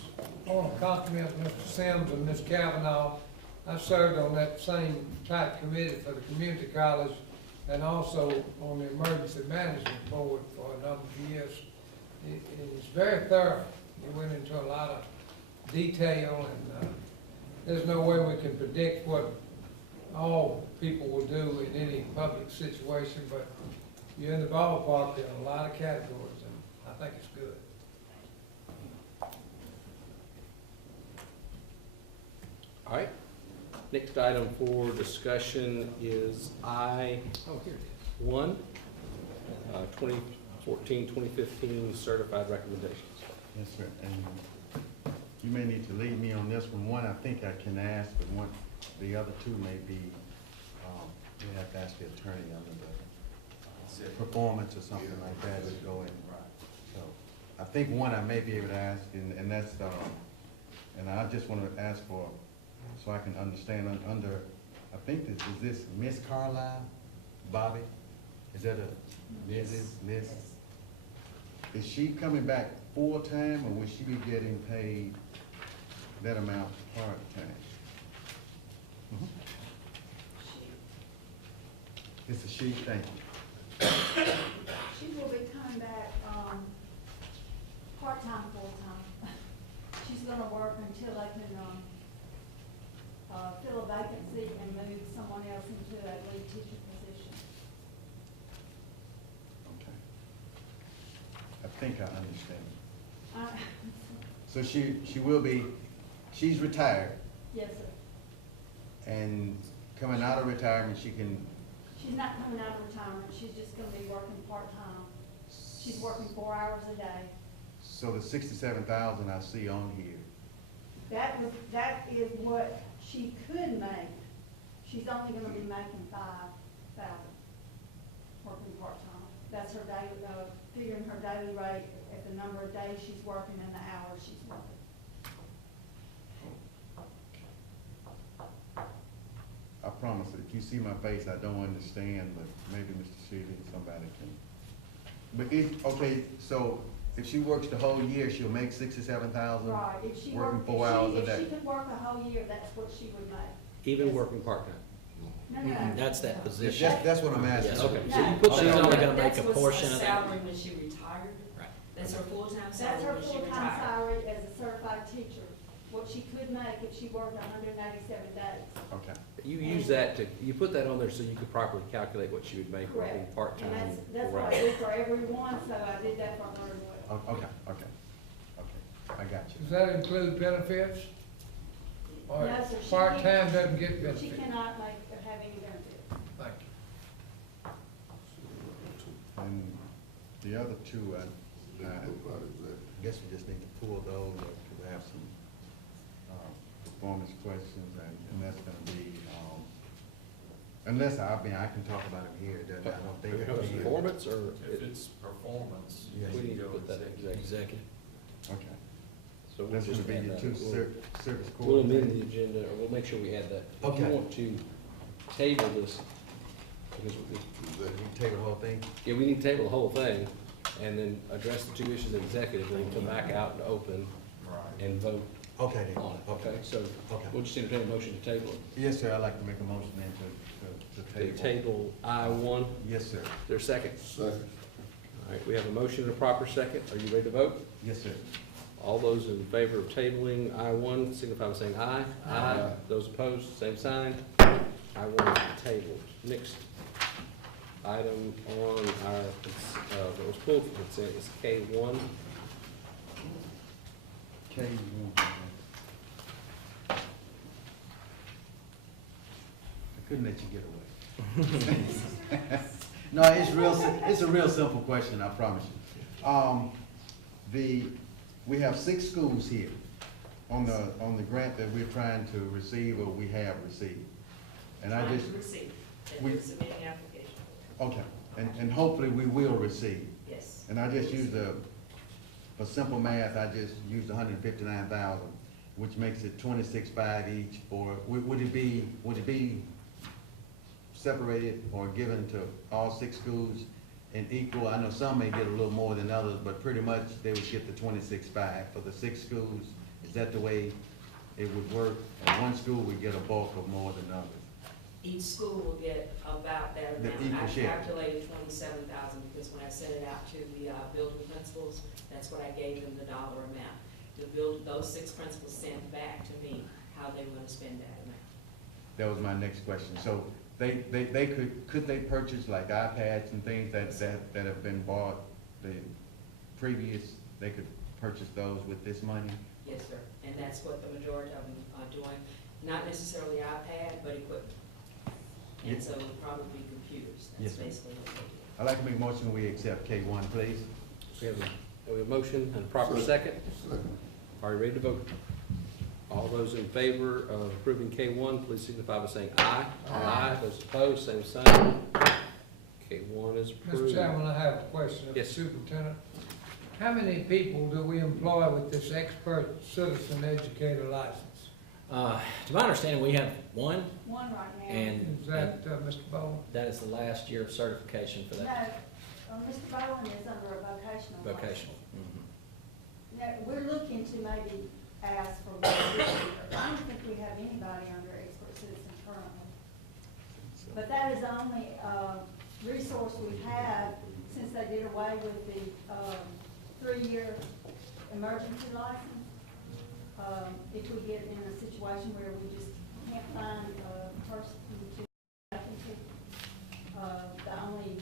I want to compliment Mr. Sims and Ms. Kavanaugh. I served on that same type committee for the community college and also on the emergency management board for a number of years. It's very thorough. He went into a lot of detail, and there's no way we can predict what all people will do in any public situation, but you're in the ballpark in a lot of categories, and I think it's good. All right. Next item for discussion is I, oh, here it is, 1, 2014-2015 certified recommendations. Yes, sir. And you may need to lead me on this one. One, I think I can ask, but one, the other two may be, you have to ask the attorney under the performance or something like that to go in. So I think one I may be able to ask, and that's, and I just want to ask for, so I can understand under, I think this, is this Miss Carlisle, Bobby? Is that a, Miss? Is she coming back full-time, or will she be getting paid that amount part-time? It's a she, thank you. She will be coming back, part-time, full-time. She's gonna work until they can, fill a vacancy and move someone else into a lead teacher position. Okay. I think I understand. Uh, So she will be, she's retired, Yes, sir. and coming out of retirement, she can, She's not coming out of retirement, she's just gonna be working part-time. She's working 4 hours a day. so the 67,000 I see on here, That is what she could make. She's only gonna be making 5,000, working part-time. That's her daily, figuring her daily rate at the number of days she's working and the hours she's working. I promise, if you see my face, I don't understand, but maybe Mr. Shealy, somebody can. But okay, so if she works the whole year, she'll make 67,000? Right, if she Working worked, 4 hours a if day? she could work a whole year, that's what she would make. Even working part-time. No, no. That's that position. That's what I'm asking. Yes. Okay, No. so you put She's that on only there. gonna make a portion of that. That's salary when she retired? Right. That's her full-time That's salary her when she full-time retired? salary as a certified teacher, what she could make if she worked 187 days. Okay. You use that to, you put that on there so you could properly calculate what she would make working Correct. part-time. And that's 4 what I hours. did for everyone, so I did that for her as well. Okay, I got you. Does that include benefits? Or No, sir, she part-time can't- doesn't get She benefits? cannot have any benefits. Thank you. And the other two, I guess we just need to pull those, or to have some performance questions, and that's gonna be, unless, I can talk about it here, doesn't it? I don't think. I can. Performance, or? If it's performance, Yes. We need to put that in executive. Executive. Okay. So we'll That's just gonna be add your that. two We'll- service We'll amend coordinators. the agenda, or we'll make sure we add that. If you Okay. want to table this, because You table the whole thing? yeah, we need to table the whole thing, and then address the two issues in executive, then come back out and open and vote Okay, then. on it, okay? So Okay. we'll just entertain a motion to table it. Yes, sir, I'd like to make a motion then to To table. table I-1, is Yes, sir. there a second? Second. All right, we have a motion and a proper second. Are you ready to vote? Yes, sir. All those in favor of tabling I-1 signify by saying aye. Aye. Those opposed, same sign. I-1 is tabled. Next item on our, that was pulled from consent is K-1. K1. I couldn't let you get away. No, it's a real simple question, I promise you. We have 6 schools here on the grant that we're trying to receive or we have received. And I just. Receive, and we- we're submitting application. Okay, and hopefully we will receive. Yes. And I just used for simple math, I just used 159,000, which makes it 26.5 each for, would it be separated or given to all 6 schools in equal? I know some may get a little more than others, but pretty much they would get the 26.5 for the 6 schools. Is that the way it would work? Or one school would get a bulk of more than others? Each school will get about that The amount. equal I share. calculated 27,000 because when I sent it out to the building principals, that's what I gave them, the dollar amount. Those 6 principals sent back to me how they were going to spend that amount. That was my next question. So they could they purchase like iPads and things that have been bought the previous, they could purchase those with this money? Yes, sir. And that's what the majority of them are doing. Not necessarily iPad, but equipment. And Yes. so it would probably be computers. Yes, That's sir. basically what they do. I'd like to make a motion, we accept K1, please. We have a motion and a proper second. Are you ready to vote? All those in favor of approving K1, please signify by saying aye. Aye. Those opposed, same sign. K1 is approved. Mr. Chairman, I have a question of the Yes. superintendent. How many people do we employ with this expert citizen educator license? To my understanding, we have one, One right now. and Is that Mr. Bowen? that is the last year of certification for No, that Mr. Bowen is under a vocational. license. vocational. Mhm. No, we're looking to maybe ask for one this year. I don't think we have anybody under expert citizen currently. But that is the only, resource we have since they did away with the, 3-year emergency license. If we get in a situation where we just can't find a person to, the only.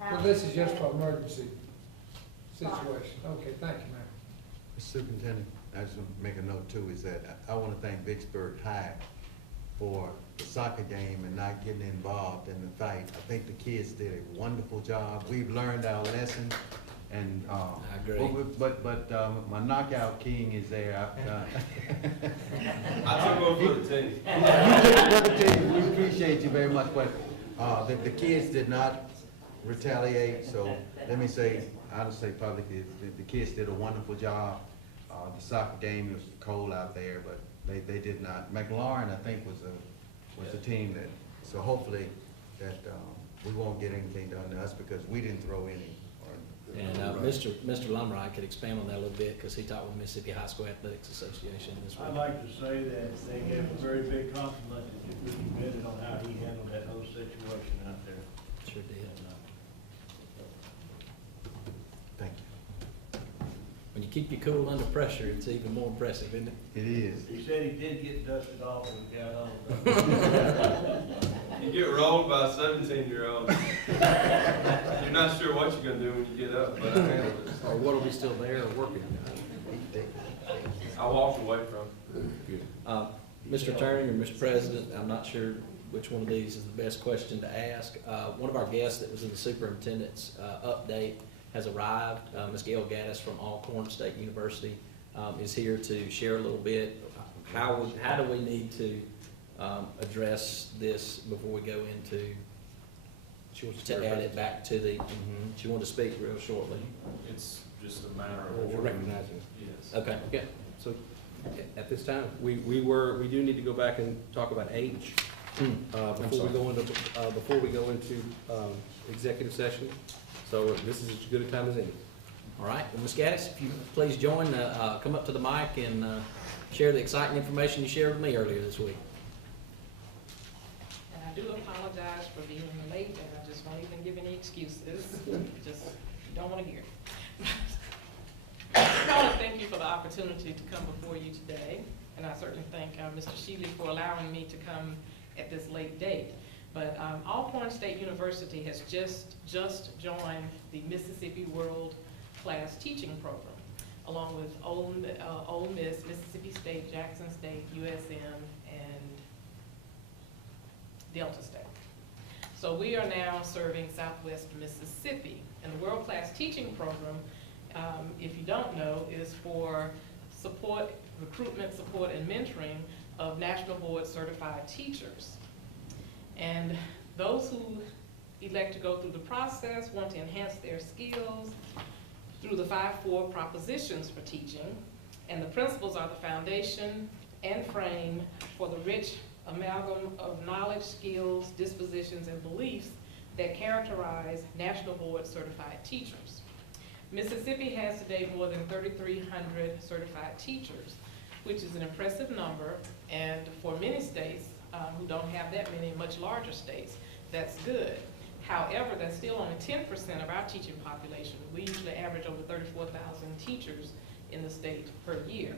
Well, this is just for emergency situation. Okay, thank you, ma'am. Mr. Superintendent, I just want to make a note too, is that I want to thank Vicksburg High for the soccer game and not getting involved in the fight. I think the kids did a wonderful job. We've learned our lesson, and, I agree. But my knockout king is there. I took over for the team. You took the team. We appreciate you very much, but, the kids did not retaliate, so let me say, I'll say publicly, the kids did a wonderful job. The soccer game was cold out there, but they did not. McLaurin, I think, was the team that, so hopefully that, we won't get anything done to us because we didn't throw any. And Mr. Lumright could expand on that a little bit, because he talked with Mississippi High School Athletics Association this week. I'd like to say that they gave a very big compliment to Mr. Bennett on how he handled that whole situation out there. Sure did. Thank you. When you keep your cool under pressure, it's even more impressive, isn't it? It is. He said he did get dusted off when he got home. You get rolled by a 17-year-old. You're not sure what you're gonna do when you get up, but I handled it. Or what are we still there or working? I walked away from it. Mr. Attorney or Mr. President, I'm not sure which one of these is the best question to ask. One of our guests that was in the superintendent's update has arrived. Ms. Gail Gaddis from Alcorn State University is here to share a little bit. How do we need to address this before we go into, to add it back to the, she wanted to speak real shortly. It's just a matter Well, of. we're recognizing it. Yes. Okay. Yeah, so at this time, we do need to go back and talk about age before we go into executive session. So this is as good a time as any. All right, well, Ms. Gaddis, if you please join, come up to the mic and share the exciting information you shared with me earlier this week. And I do apologize for being late, and I just won't even give any excuses. Just don't want to hear it. I want to thank you for the opportunity to come before you today, and I certainly thank Mr. Shealy for allowing me to come at this late date. But Alcorn State University has just joined the Mississippi World Class Teaching Program, along with Ole Miss, Mississippi State, Jackson State, USM, and Delta State. So we are now serving Southwest Mississippi. And the World Class Teaching Program, if you don't know, is for support, recruitment, support, and mentoring of National Board Certified Teachers. And those who elect to go through the process want to enhance their skills through the 5 propositions for teaching. And the principles are the foundation and frame for the rich amalgam of knowledge, skills, dispositions, and beliefs that characterize National Board Certified Teachers. Mississippi has today more than 3,300 certified teachers, which is an impressive number, and for many states who don't have that many, much larger states, that's good. However, that's still only 10% of our teaching population. We usually average over 34,000 teachers in the state per year.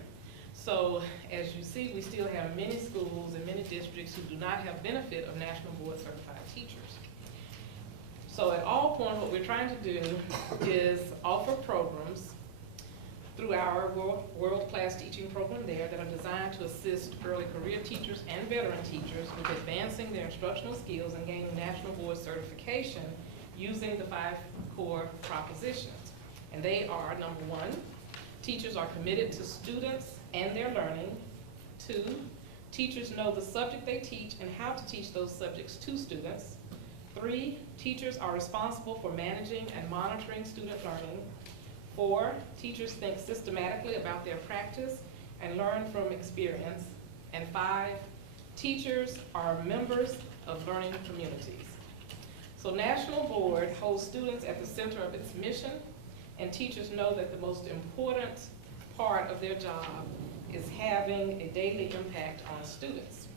So as you see, we still have many schools and many districts who do not have benefit of National Board Certified Teachers. So at Alcorn, what we're trying to do is offer programs through our World Class Teaching Program there that are designed to assist early career teachers and veteran teachers with advancing their instructional skills and gaining National Board certification using the 5 core propositions. And they are, number 1, teachers are committed to students and their learning. 2, teachers know the subject they teach and how to teach those subjects to students. 3, teachers are responsible for managing and monitoring student learning. 4, teachers think systematically about their practice and learn from experience. And 5, teachers are members of learning communities. So National Board holds students at the center of its mission, and teachers know that the most important part of their job is having a daily impact on students.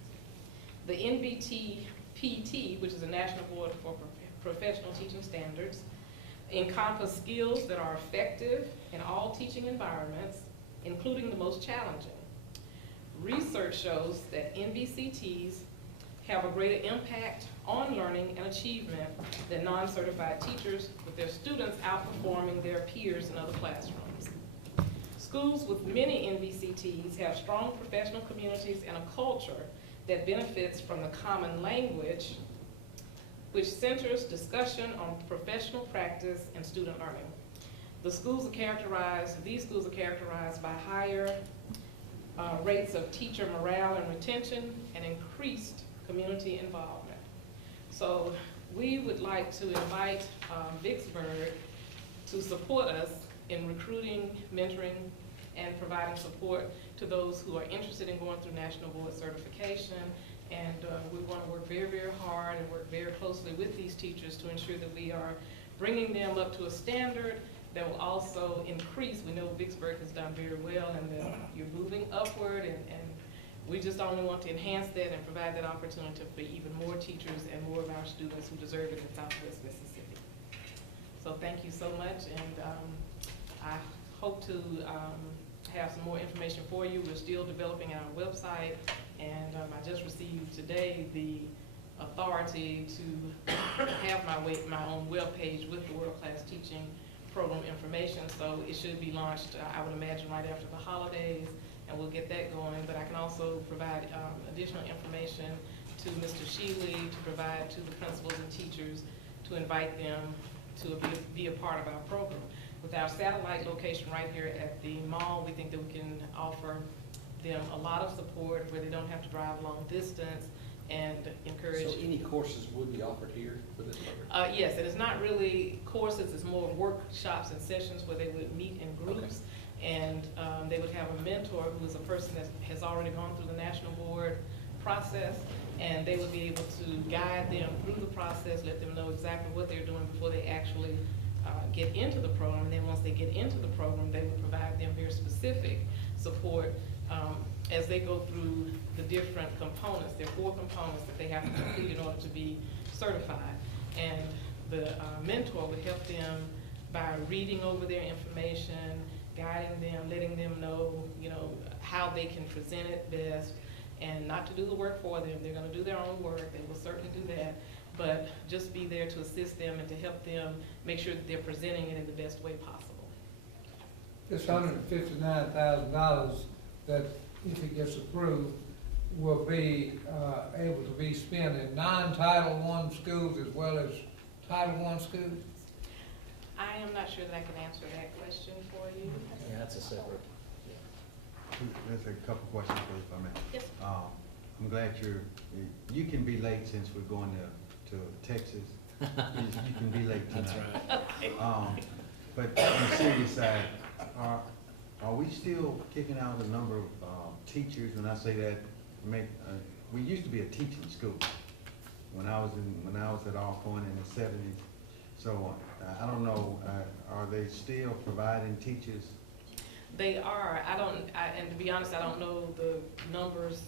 The NBTPT, which is a National Board for Professional Teaching Standards, encompass skills that are effective in all teaching environments, including the most challenging. Research shows that NBCTs have a greater impact on learning and achievement than non-certified teachers, with their students outperforming their peers in other classrooms. Schools with many NBCTs have strong professional communities and a culture that benefits from the common language, which centers discussion on professional practice and student learning. These schools are characterized by higher rates of teacher morale and retention and increased community involvement. So we would like to invite Vicksburg to support us in recruiting, mentoring, and providing support to those who are interested in going through National Board certification. And we want to work very, very hard and work very closely with these teachers to ensure that we are bringing them up to a standard that will also increase. We know Vicksburg has done very well, and that you're moving upward, and we just only want to enhance that and provide that opportunity for even more teachers and more of our students who deserve it in Southwest Mississippi. So thank you so much, and I hope to have some more information for you. We're still developing our website, and I just received today the authority to have my own webpage with the World Class Teaching Program information, so it should be launched, I would imagine, right after the holidays, and we'll get that going. But I can also provide additional information to Mr. Shealy, to provide to the principals and teachers, to invite them to be a part of our program. With our satellite location right here at the mall, we think that we can offer them a lot of support where they don't have to drive long distance, and encourage. So any courses would be offered here for this program? Yes, and it's not really courses, it's more workshops and sessions where they would meet in groups, and they would have a mentor who is a person that has already gone through the National Board process, and they would be able to guide them through the process, let them know exactly what they're doing before they actually get into the program. And then once they get into the program, they would provide them very specific support as they go through the different components. There are 4 components that they have to complete in order to be certified. And the mentor would help them by reading over their information, guiding them, letting them know, you know, how they can present it best, and not to do the work for them. They're gonna do their own work, they will certainly do that, but just be there to assist them and to help them make sure that they're presenting it in the best way possible. This $159,000 that, if it gets approved, will be able to be spent in non-Title I schools as well as Title I schools? I am not sure that I can answer that question for you. Yeah, that's a separate. There's a couple questions for you, if I may. Yes. I'm glad you can be late since we're going to Texas. You can be late tonight. That's right. But on the serious side, are we still kicking out a number of teachers? When I say that, we used to be a teaching school when I was at Alcorn in the '70s. So I don't know, are they still providing teachers? They are. And to be honest, I don't know the numbers,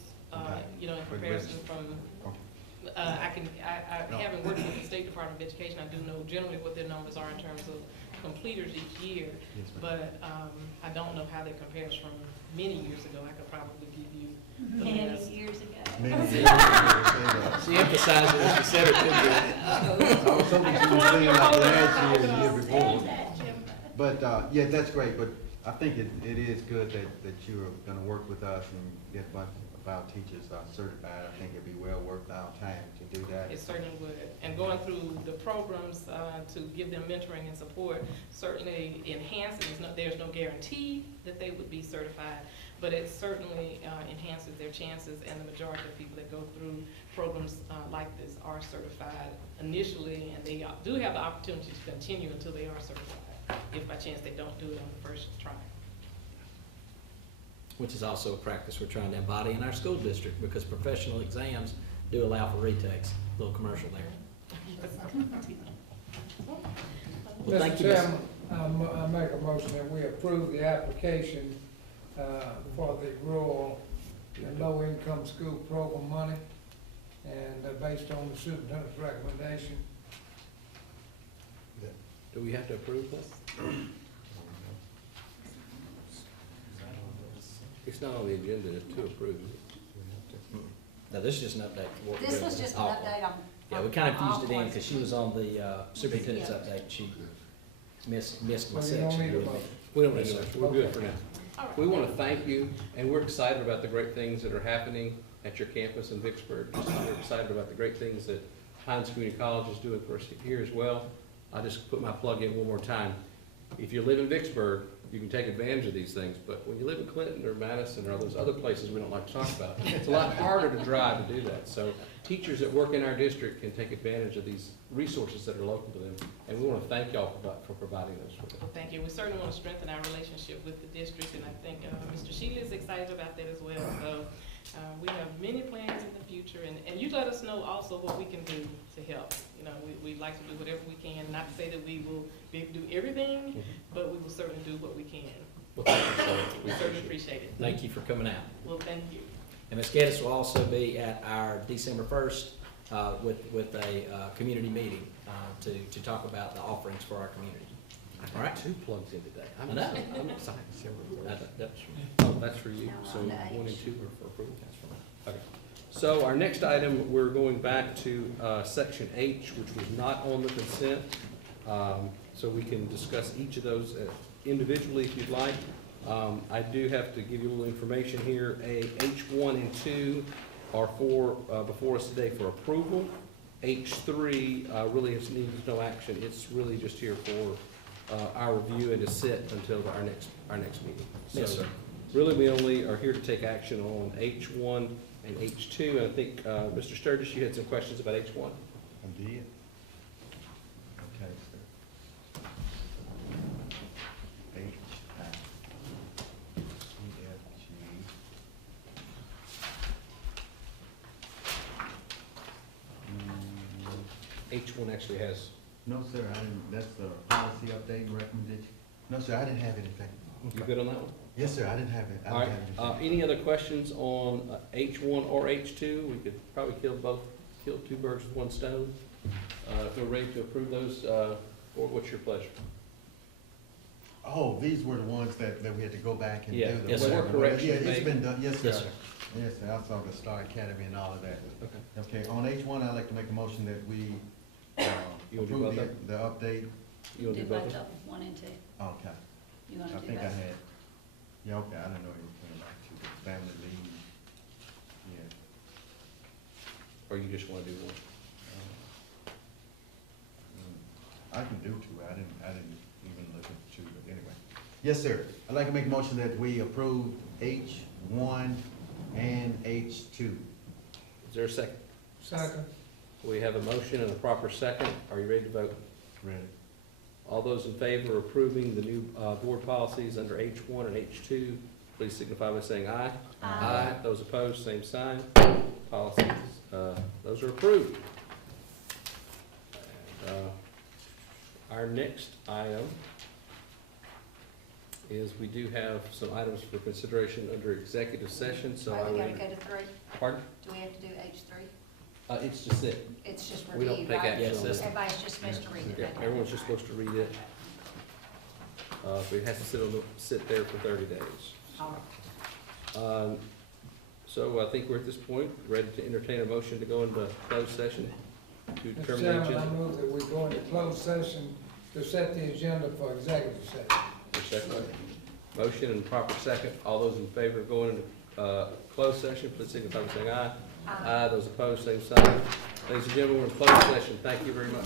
you know, in comparison from, I haven't worked with the State Department of Education. I do know generally what their numbers are in terms of completers each year, but I don't know how that compares from many years ago. I could probably give you the list. Many years ago. She emphasized it when she said it too good. I was hoping she was saying like last year, the year before. But, yeah, that's great, but I think it is good that you're gonna work with us and get a bunch of our teachers certified. I think it'd be well worth our time to do that. It certainly would. And going through the programs to give them mentoring and support certainly enhances, there's no guarantee that they would be certified, but it certainly enhances their chances, and the majority of people that go through programs like this are certified initially, and they do have the opportunity to continue until they are certified, if by chance they don't do it on the first try. Which is also a practice we're trying to embody in our school district, because professional exams do allow for retakes. Little commercial there. Well, thank Mr. you, Ms. Chairman, I make a motion that we approve the application for the rural and low-income school program money, and based on the superintendent's recommendation. Do we have to approve this? It's not on the agenda to approve it. No, this is just an update. for what we're This doing was with just an Alcorn. update on. Yeah, we kind of fused it in because she was on the superintendent's update. She missed my So you don't section. need a with me. vote. We don't need to, we're good for now. All right. We want to thank you, and we're excited about the great things that are happening at your campus in Vicksburg. We're excited about the great things that Hines Community College is doing for us here as well. I'll just put my plug in one more time. If you live in Vicksburg, you can take advantage of these things, but when you live in Clinton or Madison or those other places we don't like to talk about, it's a lot harder to drive to do that. So teachers that work in our district can take advantage of these resources that are local to them, and we want to thank y'all for providing those for them. Well, thank you. We certainly want to strengthen our relationship with the district, and I think Mr. Shealy is excited about that as well. So we have many plans in the future, and you let us know also what we can do to help. You know, we'd like to do whatever we can, not to say that we will do everything, but we will certainly do what we can. Well, thank you, sir. We certainly appreciate it. Thank you for coming out. Well, thank you. And Ms. Geddes will also be at our December 1st with a community meeting to talk about the offerings for our community. All right? 2 plugs in today. I know. I'm excited. That's Oh, that's for you. So 1 and 2 are for approval. Okay. So our next item, we're going back to section H, which was not on the consent. So we can discuss each of those individually if you'd like. I do have to give you a little information here. H1 and 2 are before us today for approval. H3 really needs no action. It's really just here for our review and to sit until our next meeting. Yes, So sir. really, we only are here to take action on H1 and H2. And I think, Mr. Sturgis, you had some questions about H1? I did. Okay, sir. H, I, C, F, G. H1 actually has No, sir, I didn't, that's the policy update and recommendation. No, sir, I didn't have anything. You good on that one? Yes, sir, I didn't have it. I All didn't right, have anything. any other questions on H1 or H2? We could probably kill two birds with one stone. If we're ready to approve those, or what's your pleasure? Oh, these were the ones that we had to go back and do. Yeah, the yes, sir. whatever. Corrections Yeah, it's made. been done, yes, sir. Yes, sir. Yes, sir, I saw the Star Academy and all of that. Okay. Okay, on H1, I'd like to make a motion that we You wanna do approve both the update. You want to do both of them? One and two. Okay. You wanna I do think I both? had, yeah, okay, I didn't know you were saying like two, family leave. Yeah. Or you just want to do one? I can do two, I didn't even look at two, but anyway. Yes, sir, I'd like to make a motion that we approve H1 and H2. Is there a second? Second. We have a motion and a proper second. Are you ready to vote? Ready. All those in favor of approving the new board policies under H1 and H2, please signify by saying aye. Aye. Those opposed, same sign. Policies, those are approved. And, our next item is we do have some items for consideration under executive session, so I Wait, we would. gotta go to three? Pardon? Do we have to do H3? It's just it. It's just We don't review, take right? action on it. Everybody's just supposed to read it. Yeah, right? everyone's just supposed to read it. But it has to sit there for 30 days. All right. So I think we're at this point, ready to entertain a motion to go into closed session to Mr. determine the Chairman, I agenda. move that we go into closed session to set the agenda for executive session. For second. Motion and proper second. All those in favor of going into closed session, please signify by saying aye. Aye. Those opposed, same sign. Ladies and gentlemen, we're in closed session. Thank you very much.